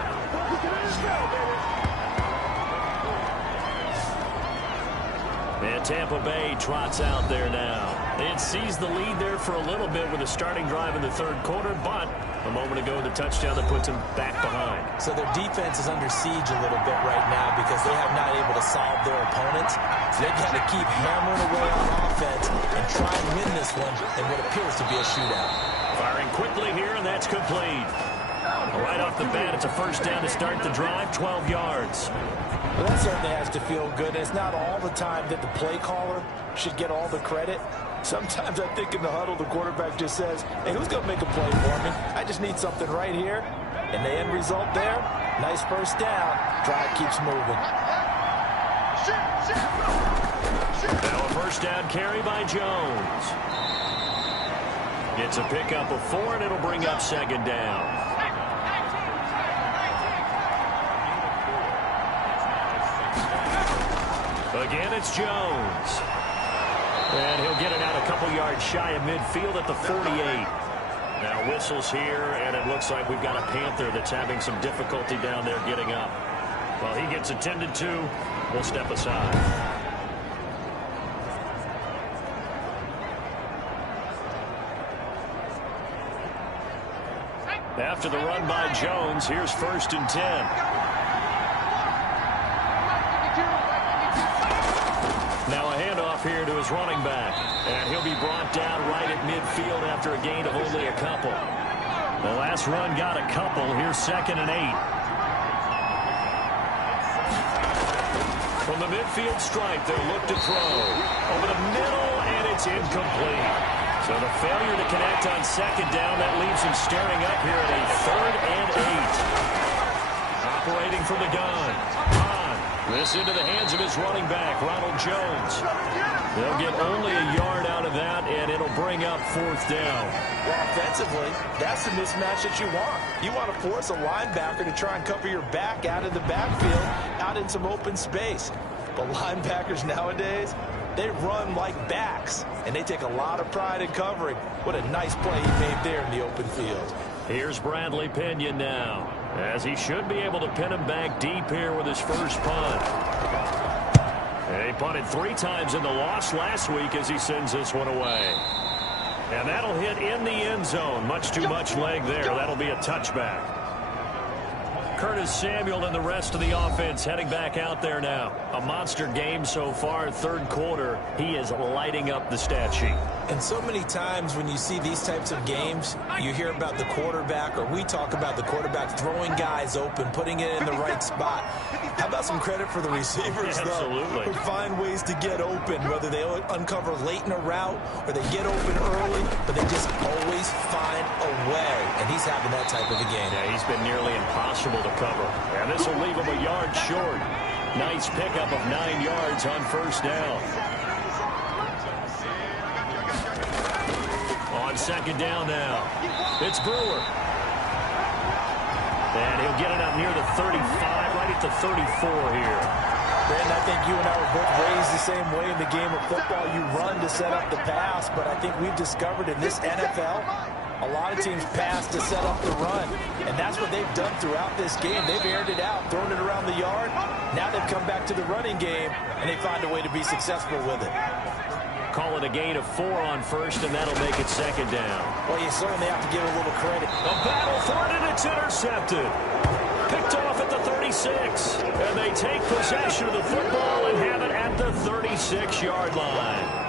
And Tampa Bay trots out there now. It sees the lead there for a little bit with a starting drive in the 3rd quarter, but a moment ago the touchdown that puts him back behind. So their defense is under siege a little bit right now because they have not able to solve their opponents. So they've got to keep hammering away on offense and try and win this one in what appears to be a shootout. Firing quickly here, and that's complete. Right off the bat, it's a 1st down to start the drive, 12 yards. Well, that certainly has to feel good. It's not all the time that the play caller should get all the credit. Sometimes I think in the huddle, the quarterback just says, hey, who's going to make a play for me? I just need something right here. And the end result there, nice 1st down. Drive keeps moving. Now a 1st down carry by Jones. It's a pickup of 4, and it'll bring up 2nd down. Again, it's Jones. And he'll get it out a couple yards shy of midfield at the 48. Now whistles here, and it looks like we've got a Panther that's having some difficulty down there getting up. Well, he gets attended to. We'll step aside. After the run by Jones, here's 1st and 10. Now a handoff here to his running back. And he'll be brought down right at midfield after a gain of only a couple. The last run got a couple. Here's 2nd and 8. From the midfield stripe, they'll look to throw. Over the middle, and it's incomplete. So the failure to connect on 2nd down, that leaves him staring up here at a 3rd and 8. Separating from the gun. This into the hands of his running back, Ronald Jones. They'll get only a yard out of that, and it'll bring up 4th down. Well, offensively, that's the mismatch that you want. You want to force a linebacker to try and cover your back out of the backfield, out in some open space. But linebackers nowadays, they run like backs, and they take a lot of pride in covering. What a nice play he made there in the open field. Here's Bradley Pinion now, as he should be able to pin him back deep here with his first punt. He punted 3 times in the loss last week as he sends this one away. And that'll hit in the end zone. Much too much leg there. That'll be a touchback. Curtis Samuel and the rest of the offense heading back out there now. A monster game so far, 3rd quarter. He is lighting up the stat sheet. And so many times when you see these types of games, you hear about the quarterback, or we talk about the quarterback throwing guys open, putting it in the right spot. How about some credit for the receivers, though? Absolutely. Who find ways to get open, whether they uncover late in a route or they get open early, but they just always find a way. And he's having that type of a game. Yeah, he's been nearly impossible to cover. And this will leave him a yard short. Nice pickup of 9 yards on 1st down. On 2nd down now, it's Brewer. And he'll get it up near the 35, right at the 34 here. Brandon, I think you and I were both raised the same way in the game of football. You run to set up the pass, but I think we've discovered in this NFL, a lot of teams pass to set up the run. And that's what they've done throughout this game. They've aired it out, thrown it around the yard. Now they've come back to the running game, and they find a way to be successful with it. Call it a gain of 4 on 1st, and that'll make it 2nd down. Well, you certainly have to give a little credit. A battle for it, and it's intercepted. Picked off at the 36. And they take possession of the football and have it at the 36-yard line.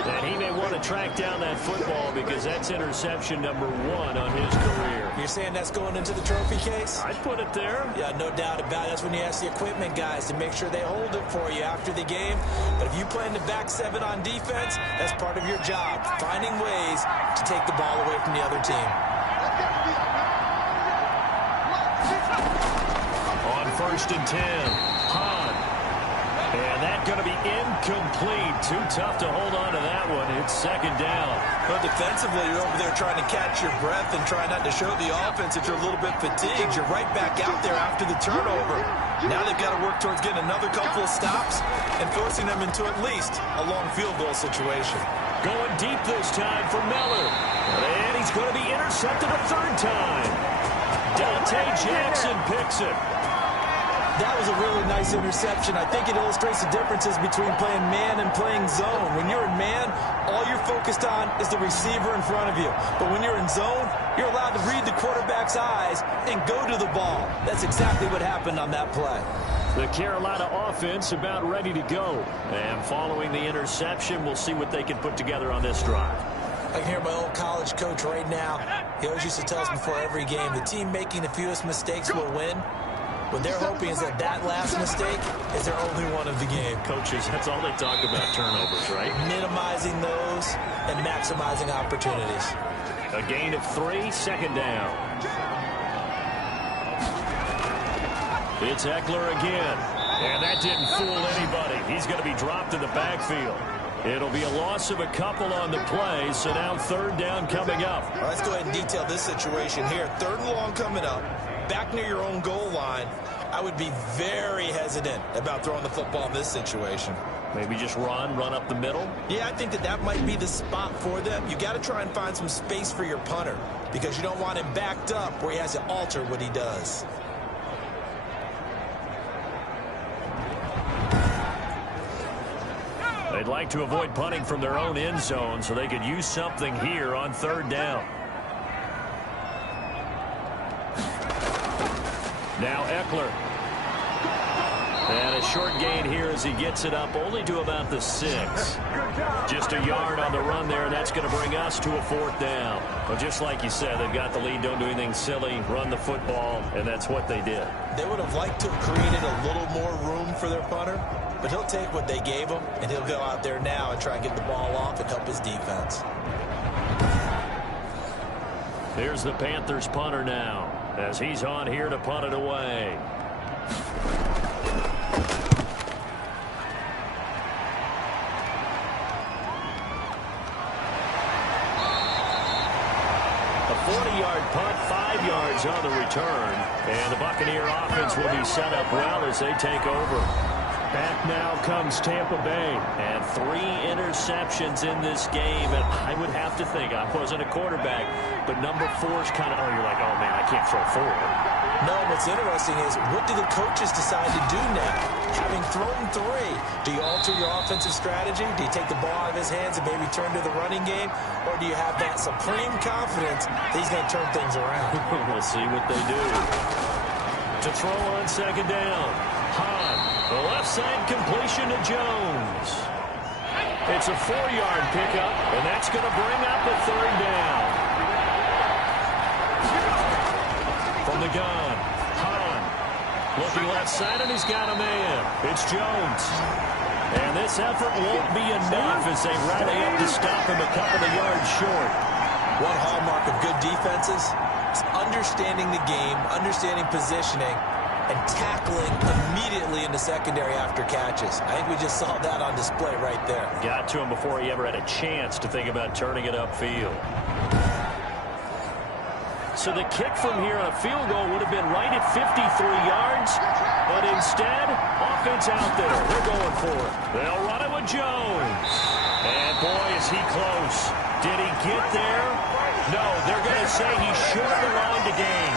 And he may want to track down that football because that's interception number 1 on his career. You're saying that's going into the trophy case? I'd put it there. Yeah, no doubt about it. That's when you ask the equipment guys to make sure they hold it for you after the game. But if you play in the back 7 on defense, that's part of your job, finding ways to take the ball away from the other team. On 1st and 10. And that's going to be incomplete. Too tough to hold on to that one. It's 2nd down. Well, defensively, you're over there trying to catch your breath and try not to show the offense that you're a little bit fatigued. You're right back out there after the turnover. Now they've got to work towards getting another couple of stops and forcing them into at least a long field goal situation. Going deep this time for Miller. And he's going to be intercepted a 3rd time. Dante Jackson picks it. That was a really nice interception. I think it illustrates the differences between playing man and playing zone. When you're in man, all you're focused on is the receiver in front of you. But when you're in zone, you're allowed to read the quarterback's eyes and go to the ball. That's exactly what happened on that play. The Carolina offense about ready to go. And following the interception, we'll see what they can put together on this drive. I can hear my old college coach right now. He always used to tell us before every game, the team making the fewest mistakes will win. What they're hoping is that last mistake is their only one of the game. Coaches, that's all they talk about, turnovers, right? Minimizing those and maximizing opportunities. A gain of 3, 2nd down. It's Eckler again. And that didn't fool anybody. He's going to be dropped in the backfield. It'll be a loss of a couple on the play, so now 3rd down coming up. All right, let's go ahead and detail this situation here. 3rd and long coming up. Back near your own goal line, I would be very hesitant about throwing the football in this situation. Maybe just run up the middle? Yeah, I think that might be the spot for them. You got to try and find some space for your punter because you don't want him backed up where he has to alter what he does. They'd like to avoid punting from their own end zone so they could use something here on 3rd down. Now Eckler. And a short gain here as he gets it up only to about the 6. Just a yard on the run there, and that's going to bring us to a 4th down. Well, just like you said, they've got the lead, don't do anything silly, run the football, and that's what they did. They would have liked to have created a little more room for their punter, but he'll take what they gave him, and he'll go out there now and try and get the ball off and help his defense. Here's the Panthers punter now, as he's on here to punt it away. 40-yard punt, 5 yards on the return. And the Buccaneer offense will be set up well as they take over. Back now comes Tampa Bay. And 3 interceptions in this game. And I would have to think, I wasn't a quarterback, but number 4 is kind of, you're like, oh, man, I can't throw 4. No, what's interesting is what do the coaches decide to do now? Having thrown 3, do you alter your offensive strategy? Do you take the ball out of his hands and maybe turn to the running game? Or do you have that supreme confidence that he's going to turn things around? We'll see what they do. To throw on second down. Hahn, the left side completion to Jones. It's a 4-yard pickup, and that's going to bring up a 3rd down. From the gun, Hahn looking left side, and he's got a man. It's Jones. And this effort won't be enough as they rally up to stop him a couple of yards short. One hallmark of good defenses is understanding the game, understanding positioning, and tackling immediately in the secondary after catches. I think we just saw that on display right there. Got to him before he ever had a chance to think about turning it upfield. So the kick from here on a field goal would have been right at 53 yards, but instead, offense out there. They're going for it. They'll run it with Jones. And boy, is he close. Did he get there? No, they're going to say he should have line to gain.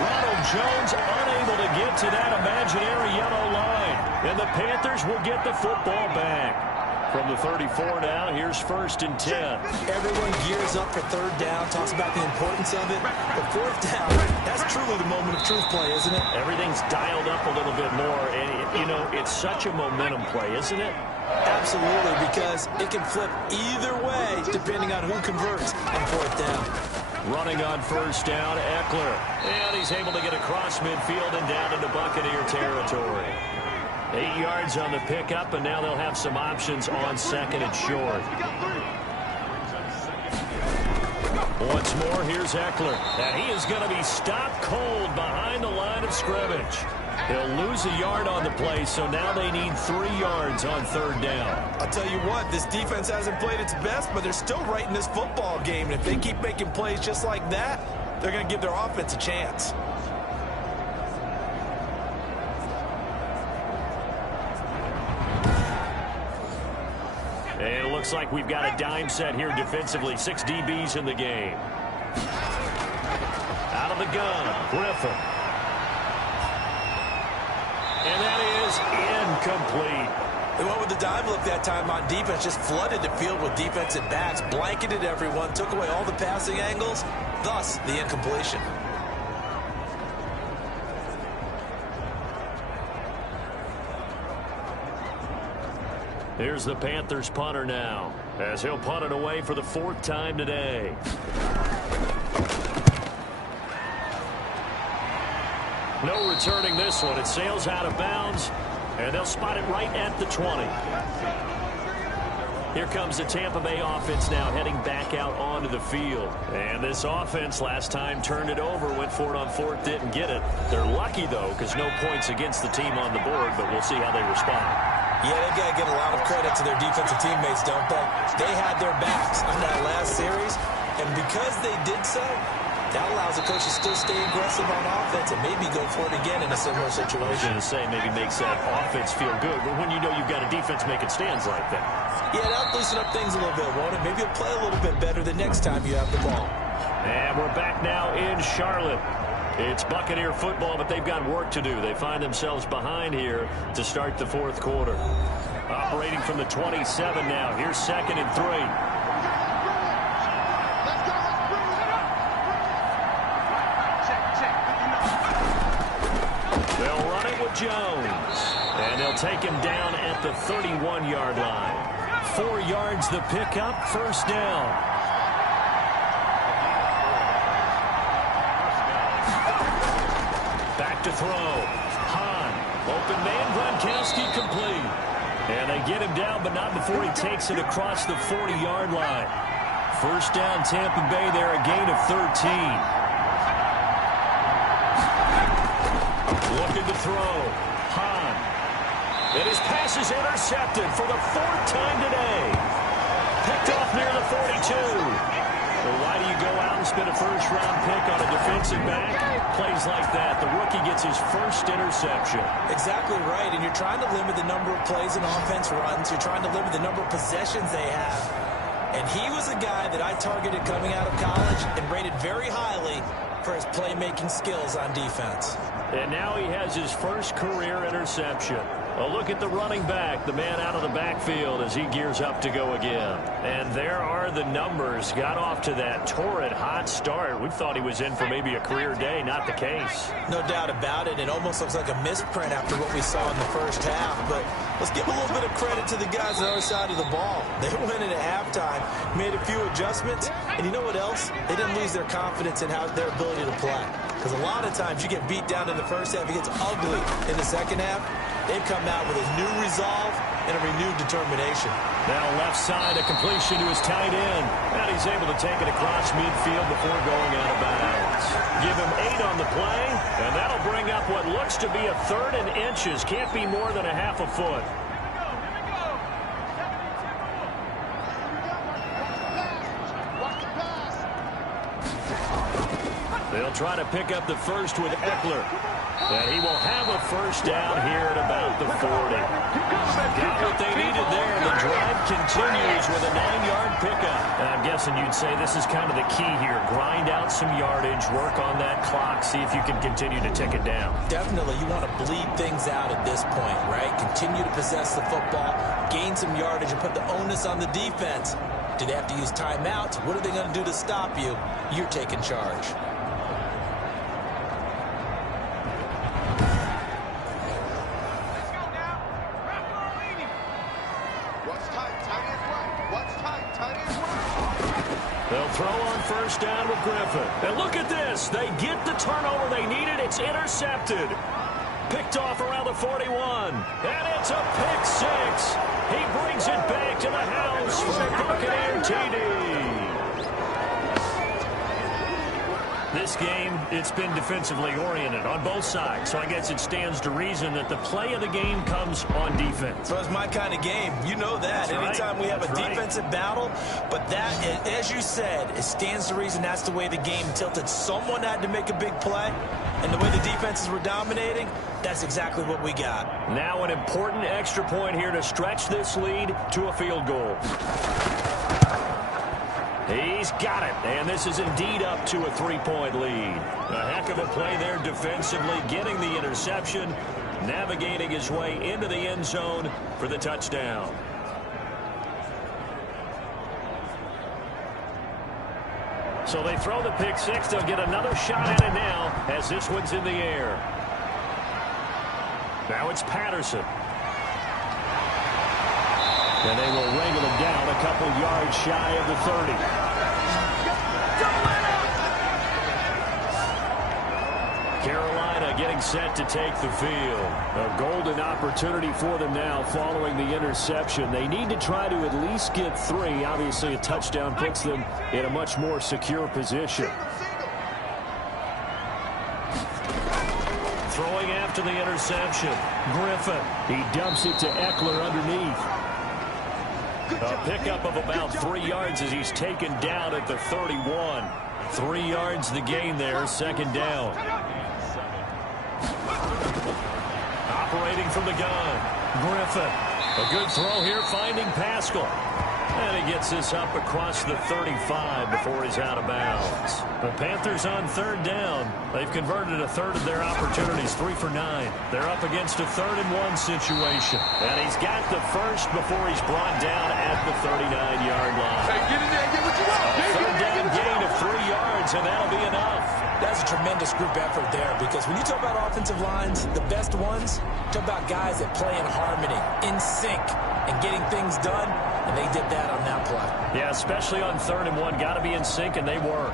Ronald Jones unable to get to that imaginary yellow line. And the Panthers will get the football back. From the 34 now, here's 1st and 10. Everyone gears up for 3rd down, talks about the importance of it. But 4th down, that's truly the moment of truth play, isn't it? Everything's dialed up a little bit more. And, you know, it's such a momentum play, isn't it? Absolutely, because it can flip either way depending on who converts on 4th down. Running on 1st down, Eckler. And he's able to get across midfield and down into Buccaneer territory. 8 yards on the pickup, and now they'll have some options on 2nd and short. Once more, here's Eckler. And he is going to be stopped cold behind the line of scrimmage. He'll lose a yard on the play, so now they need 3 yards on 3rd down. I'll tell you what, this defense hasn't played its best, but they're still right in this football game. And if they keep making plays just like that, they're going to give their offense a chance. And it looks like we've got a dime set here defensively. 6 DBs in the game. Out of the gun, Griffin. And that is incomplete. They went with the dime look that time on defense, just flooded the field with defensive backs, blanketed everyone, took away all the passing angles, thus the incompletion. Here's the Panthers punter now, as he'll punt it away for the 4th time today. No returning this one. It sails out of bounds, and they'll spot it right at the 20. Here comes the Tampa Bay offense now heading back out onto the field. And this offense last time turned it over, went for it on 4th, didn't get it. They're lucky, though, because no points against the team on the board, but we'll see how they respond. Yeah, they've got to get a lot of credit to their defensive teammates, don't they? They had their backs on that last series, and because they did so, that allows the coach to still stay aggressive on offense and maybe go for it again in a similar situation. I was going to say maybe makes that offense feel good, but when you know you've got a defense making stands like that. Yeah, that'll loosen up things a little bit, won't it? Maybe you'll play a little bit better the next time you have the ball. And we're back now in Charlotte. It's Buccaneer football, but they've got work to do. They find themselves behind here to start the 4th quarter. Operating from the 27 now. Here's 2nd and 3. They'll run it with Jones. And they'll take him down at the 31-yard line. 4 yards the pickup, 1st down. Back to throw. Hahn. Open man, Gronkowski complete. And they get him down, but not before he takes it across the 40-yard line. 1st down, Tampa Bay there, a gain of 13. Looking to throw. Hahn. And his pass is intercepted for the 4th time today. Picked off near the 42. Well, why do you go out and spend a first-round pick on a defensive back? Plays like that, the rookie gets his first interception. Exactly right, and you're trying to limit the number of plays and offense runs. You're trying to limit the number of possessions they have. And he was a guy that I targeted coming out of college and rated very highly for his playmaking skills on defense. And now he has his first career interception. A look at the running back, the man out of the backfield as he gears up to go again. And there are the numbers. Got off to that torrid hot start. We thought he was in for maybe a career day. Not the case. No doubt about it. It almost looks like a misprint after what we saw in the first half. But let's give a little bit of credit to the guys on the other side of the ball. They went in at halftime, made a few adjustments, and you know what else? They didn't lose their confidence in their ability to play. Because a lot of times you get beat down in the first half, it gets ugly in the second half. They've come out with a new resolve and a renewed determination. Now left side, a completion to his tight end. And he's able to take it across midfield before going out of bounds. Give him 8 on the play, and that'll bring up what looks to be a 3rd and inches. Can't be more than a half a foot. They'll try to pick up the first with Eckler. And he will have a first down here at about the 40. Got what they needed there. The drive continues with a 9-yard pickup. And I'm guessing you'd say this is kind of the key here. Grind out some yardage, work on that clock, see if you can continue to tick it down. Definitely. You want to bleed things out at this point, right? Continue to possess the football, gain some yardage, and put the onus on the defense. Do they have to use timeouts? What are they going to do to stop you? You're taking charge. They'll throw on first down with Griffin. And look at this. They get the turnover they needed. It's intercepted. Picked off around the 41. And it's a pick 6. He brings it back to the house for a Buccaneer TD. This game, it's been defensively oriented on both sides, so I guess it stands to reason that the play of the game comes on defense. So it's my kind of game. You know that. That's Anytime right. we have That's a right. defensive battle, but that, as you said, it stands to reason that's the way the game tilted. Someone had to make a big play, and the way the defenses were dominating, that's exactly what we got. Now an important extra point here to stretch this lead to a field goal. He's got it, and this is indeed up to a 3-point lead. A heck of a play there defensively, getting the interception, navigating his way into the end zone for the touchdown. So they throw the pick 6. They'll get another shot at it now as this one's in the air. Now it's Patterson. And they will wrangle him down a couple yards shy of the 30. Carolina getting set to take the field. A golden opportunity for them now following the interception. They need to try to at least get 3. Obviously, a touchdown puts them in a much more secure position. Throwing after the interception. Griffin. He dumps it to Eckler underneath. A pickup of about 3 yards as he's taken down at the 31. 3 yards the gain there, second down. Operating from the gun. Griffin. A good throw here, finding Pascal. And he gets this up across the 35 before he's out of bounds. The Panthers on third down. They've converted a third of their opportunities, 3 for 9. They're up against a 3rd-and-1 situation. And he's got the first before he's brought down at the 39-yard line. Hey, get in there and get what you want. A third down gain of 3 yards, and that'll be enough. That's a tremendous group effort there, because when you talk about offensive lines, the best ones, talk about guys that play in harmony, in sync, and getting things done, and they did that on that play. Yeah, especially on 3rd-and-1. Got to be in sync, and they were.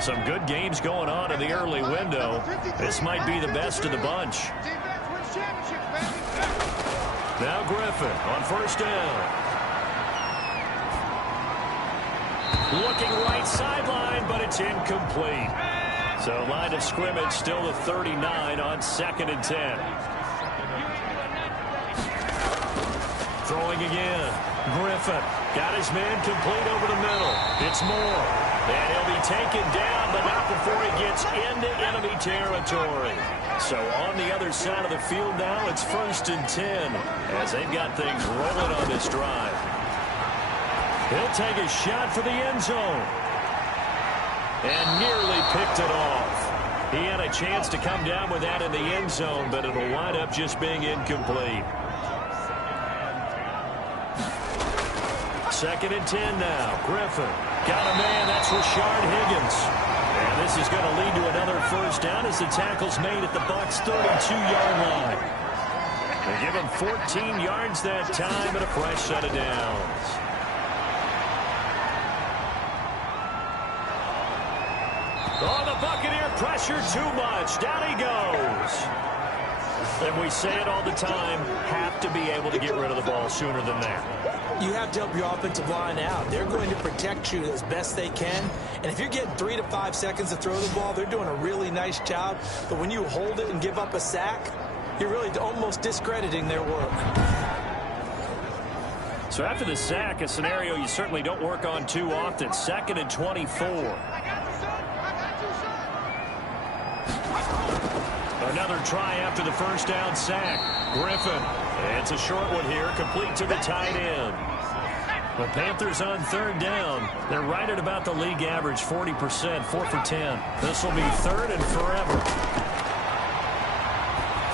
Some good games going on in the early window. This might be the best of the bunch. Now Griffin on first down. Looking right sideline, but it's incomplete. So line of scrimmage still the 39 on 2nd and 10. Throwing again. Griffin got his man complete over the middle. It's Moore. And he'll be taken down, but not before he gets into enemy territory. So on the other side of the field now, it's 1st and 10 as they've got things rolling on this drive. He'll take a shot for the end zone. And nearly picked it off. He had a chance to come down with that in the end zone, but it'll wind up just being incomplete. 2nd and 10 now. Griffin got a man. That's Rashard Higgins. And this is going to lead to another first down as the tackle's made at the Bucs' 32-yard line. They give him 14 yards that time and a fresh set of downs. Oh, the Buccaneer pressure too much. Down he goes. And we say it all the time, have to be able to get rid of the ball sooner than that. You have to help your offensive line out. They're going to protect you as best they can. And if you're getting 3 to 5 seconds to throw the ball, they're doing a really nice job. But when you hold it and give up a sack, you're really almost discrediting their work. So after the sack, a scenario you certainly don't work on too often. 2nd and 24. Another try after the first down sack. Griffin. It's a short one here, complete to the tight end. The Panthers on 3rd down. They're right at about the league average, 40%, 4 for 10. This will be 3rd and forever.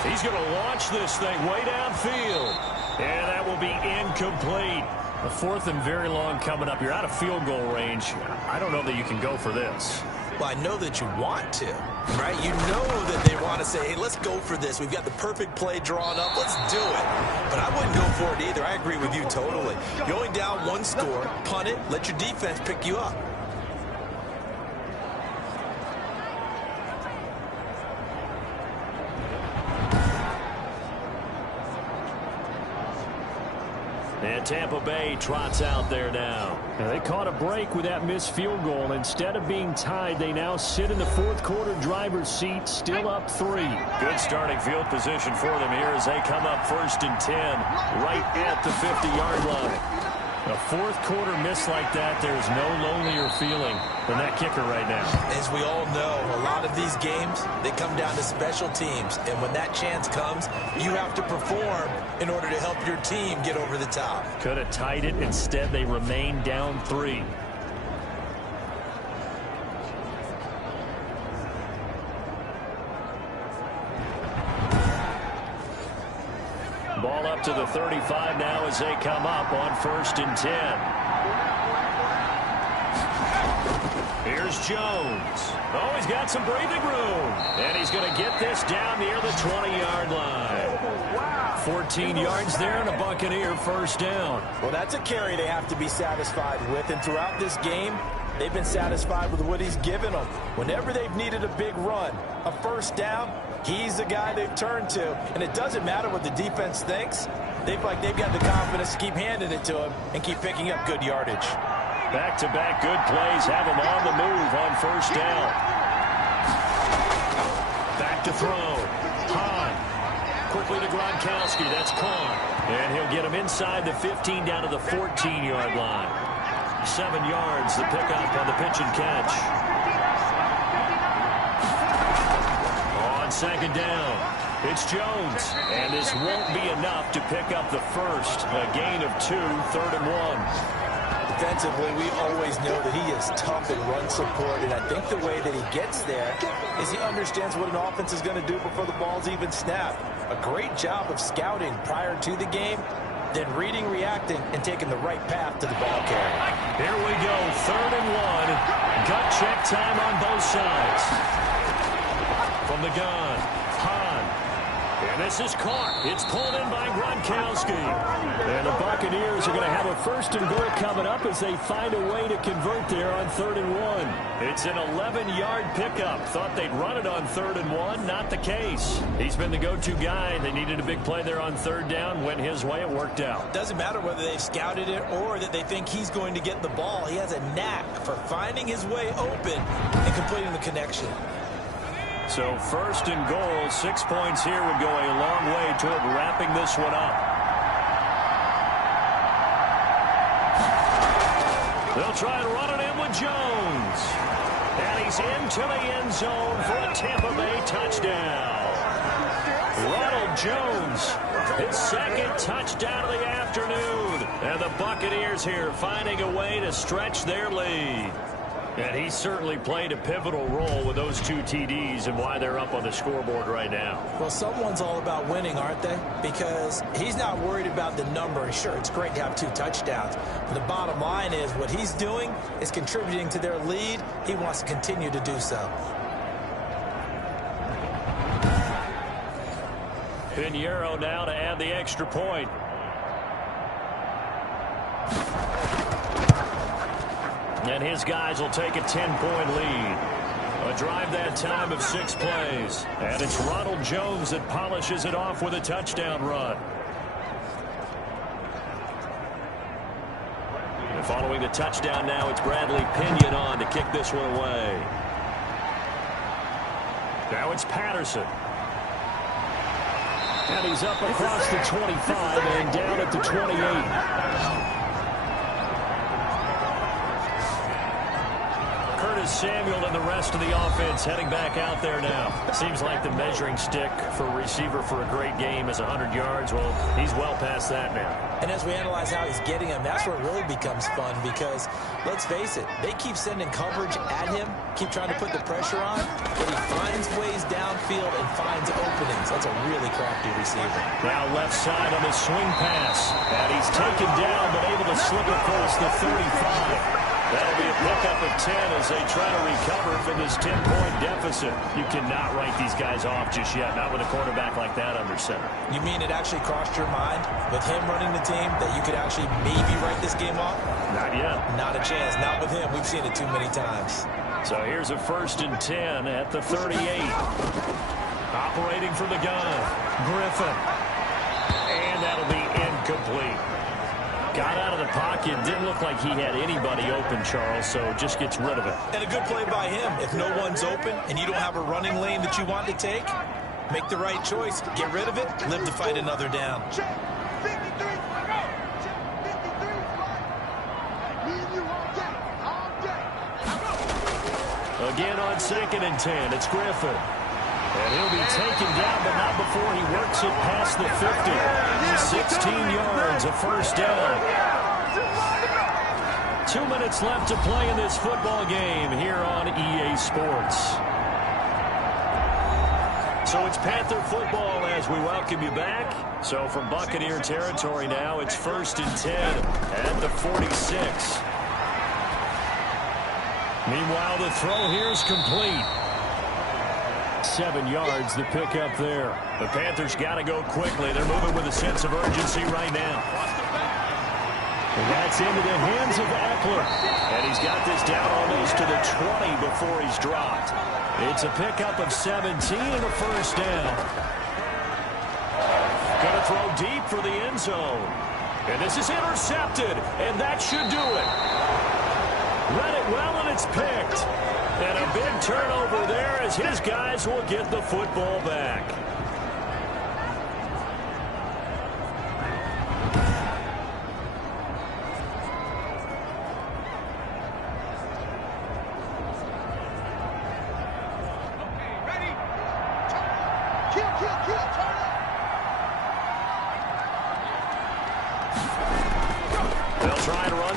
He's going to launch this thing way downfield. And that will be incomplete. A 4th and very long coming up. You're out of field goal range. I don't know that you can go for this. Well, I know that you want to, right? You know that they want to say, hey, let's go for this. We've got the perfect play drawn up. Let's do it. But I wouldn't go for it either. I agree with you totally. You're only down 1 score. Punt it. Let your defense pick you up. And Tampa Bay trots out there now. They caught a break with that missed field goal. Instead of being tied, they now sit in the 4th quarter driver's seat, still up 3. Good starting field position for them here as they come up 1st and 10, right at the 50-yard line. A 4th quarter miss like that, there's no lonelier feeling than that kicker right now. As we all know, a lot of these games, they come down to special teams. And when that chance comes, you have to perform in order to help your team get over the top. Could have tied it. Instead, they remain down 3. Ball up to the 35 now as they come up on 1st and 10. Here's Jones. Oh, he's got some breathing room. And he's going to get this down near the 20-yard line. 14 yards there and a Buccaneer first down. Well, that's a carry they have to be satisfied with. And throughout this game, they've been satisfied with what he's given them. Whenever they've needed a big run, a first down, he's the guy they've turned to. And it doesn't matter what the defense thinks. They've got the confidence to keep handing it to him and keep picking up good yardage. Back-to-back good plays have him on the move on first down. Back to throw. Hahn. Quickly to Gronkowski. That's caught. And he'll get him inside the 15 down to the 14-yard line. 7 yards, the pickup on the pitch and catch. On 2nd down, it's Jones. And this won't be enough to pick up the first. A gain of 2, 3rd and 1. Defensively, we always know that he is tough in run support, and I think the way that he gets there is he understands what an offense is going to do before the ball's even snapped. A great job of scouting prior to the game, then reading, reacting, and taking the right path to the ball carrier. Here we go, 3rd and 1. Gut check time on both sides. From the gun, Hahn. And this is caught. It's pulled in by Gronkowski. And the Buccaneers are going to have a 1st and goal coming up as they find a way to convert there on 3rd and 1. It's an 11-yard pickup. Thought they'd run it on 3rd and 1. Not the case. He's been the go-to guy. They needed a big play there on 3rd down. Went his way. It worked out. Doesn't matter whether they've scouted it or that they think he's going to get the ball. He has a knack for finding his way open and completing the connection. So 1st and goal, 6 points here would go a long way toward wrapping this one up. They'll try and run it in with Jones. And he's into the end zone for a Tampa Bay touchdown. Ronald Jones, his second touchdown of the afternoon. And the Buccaneers here finding a way to stretch their lead. And he certainly played a pivotal role with those 2 TDs and why they're up on the scoreboard right now. Well, someone's all about winning, aren't they? Because he's not worried about the number. Sure, it's great to have 2 touchdowns. But the bottom line is what he's doing is contributing to their lead. He wants to continue to do so. Pinheiro now to add the extra point. And his guys will take a 10-point lead. A drive that time of 6 plays. And it's Ronald Jones that polishes it off with a touchdown run. And following the touchdown now, it's Bradley Pinion on to kick this one away. Now it's Patterson. And he's up across the 25 and down at the 28. Samuel and the rest of the offense heading back out there now. Seems like the measuring stick for a receiver for a great game is 100 yards. Well, he's well past that now. And as we analyze how he's getting him, that's where it really becomes fun because, let's face it, they keep sending coverage at him, keep trying to put the pressure on, but he finds ways downfield and finds openings. That's a really crafty receiver. Now left side on the swing pass. And he's taken down but able to slip across the 35. That'll be a pickup of 10 as they try to recover from this 10-point deficit. You cannot write these guys off just yet, not with a quarterback like that under center. You mean it actually crossed your mind with him running the team that you could actually maybe write this game off? Not yet. Not a chance. Not with him. We've seen it too many times. So here's a 1st and 10 at the 38. Operating from the gun, Griffin. And that'll be incomplete. Got out of the pocket. Didn't look like he had anybody open, Charles, so just gets rid of it. And a good play by him. If no one's open and you don't have a running lane that you want to take, make the right choice. Get rid of it. Live to fight another down. Again on 2nd and 10, it's Griffin. And he'll be taken down, but not before he works it past the 50. 16 yards, a 1st down. 2 minutes left to play in this football game here on EA Sports. So it's Panther football as we welcome you back. So from Buccaneer territory now, it's 1st and 10 at the 46. Meanwhile, the throw here is complete. 7 yards, the pickup there. The Panthers got to go quickly. They're moving with a sense of urgency right now. And that's into the hands of Eckler. And he's got this down almost to the 20 before he's dropped. It's a pickup of 17 and a 1st down. Going to throw deep for the end zone. And this is intercepted. And that should do it. Read it well, and it's picked. And a big turnover there as his guys will get the football back.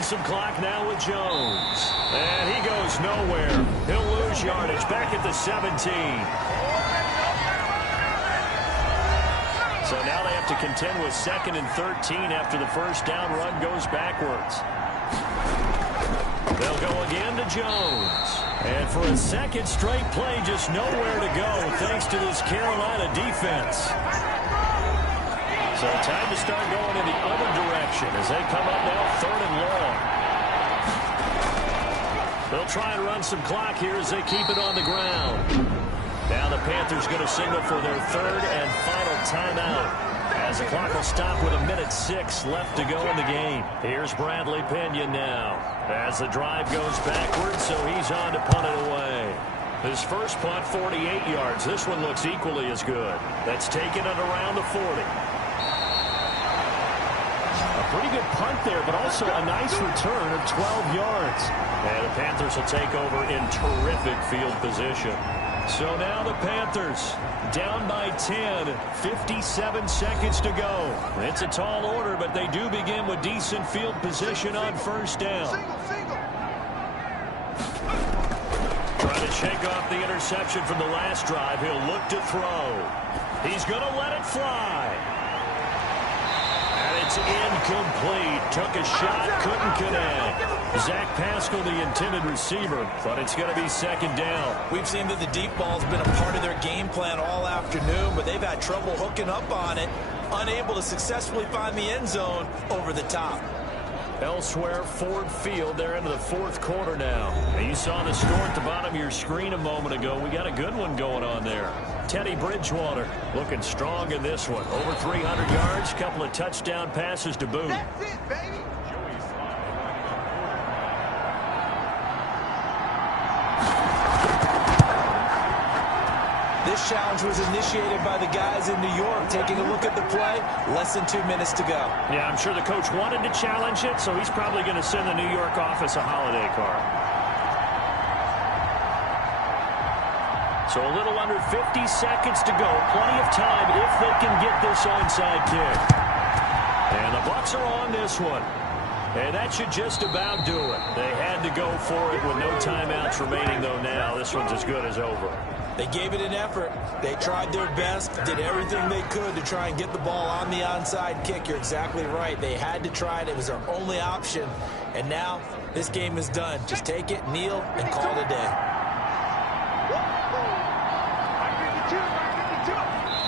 Some clock now with Jones. And he goes nowhere. He'll lose yardage back at the 17. So now they have to contend with 2nd and 13 after the 1st down run goes backwards. They'll go again to Jones. And for a 2nd straight play, just nowhere to go thanks to this Carolina defense. So time to start going in the other direction as they come up now 3rd and long. They'll try and run some clock here as they keep it on the ground. Now the Panthers going to signal for their 3rd and final timeout as the clock will stop with 1:06 left to go in the game. Here's Bradley Pinion now as the drive goes backwards, so he's on to punt it away. His first punt, 48 yards. This one looks equally as good. That's taken at around the 40. Pretty good punt there, but also a nice return of 12 yards. And the Panthers will take over in terrific field position. So now the Panthers down by 10, 57 seconds to go. It's a tall order, but they do begin with decent field position on first down. Trying to shake off the interception from the last drive. He'll look to throw. He's going to let it fly. And it's incomplete. Took a shot, couldn't connect. Zach Pascal, the intended receiver, but it's going to be second down. We've seen that the deep ball's been a part of their game plan all afternoon, but they've had trouble hooking up on it, unable to successfully find the end zone over the top. Elsewhere, Ford Field, they're into the fourth quarter now. And you saw the score at the bottom of your screen a moment ago. We got a good one going on there. Teddy Bridgewater looking strong in this one. Over 300 yards, couple of touchdown passes to boot. That's it, baby. This challenge was initiated by the guys in New York. Taking a look at the play, less than 2 minutes to go. Yeah, I'm sure the coach wanted to challenge it, so he's probably going to send the New York office a holiday card. So a little under 50 seconds to go. Plenty of time if they can get this onside kick. And the Bucs are on this one. And that should just about do it. They had to go for it with no timeouts remaining, though now. This one's as good as over. They gave it an effort. They tried their best, did everything they could to try and get the ball on the onside kick. You're exactly right. They had to try it. It was their only option. And now this game is done. Just take it, kneel, and call it a day.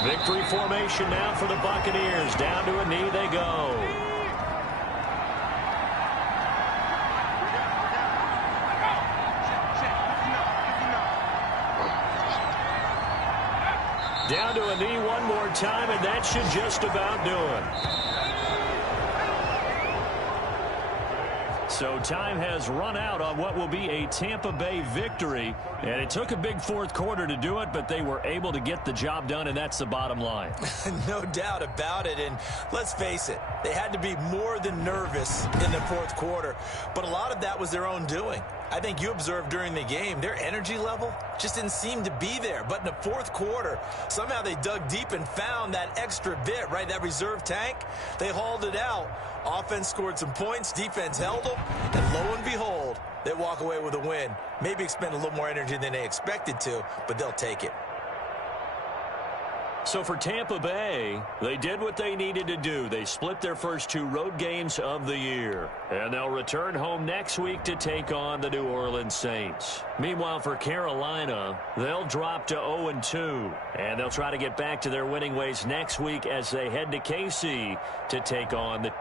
Victory formation now for the Buccaneers. Down to a knee they go. Down to a knee one more time, and that should just about do it. So time has run out on what will be a Tampa Bay victory. And it took a big fourth quarter to do it, but they were able to get the job done, and that's the bottom line. No doubt about it. And let's face it, they had to be more than nervous in the fourth quarter. But a lot of that was their own doing. I think you observed during the game, their energy level just didn't seem to be there. But in the fourth quarter, somehow they dug deep and found that extra bit, right? That reserve tank. They hauled it out. Offense scored some points. Defense held them. And lo and behold, they walk away with a win. Maybe expend a little more energy than they expected to, but they'll take it. So for Tampa Bay, they did what they needed to do. They split their first two road games of the year. And they'll return home next week to take on the New Orleans Saints. Meanwhile, for Carolina, they'll drop to 0-2. And they'll try to get back to their winning ways next week as they head to KC to take on the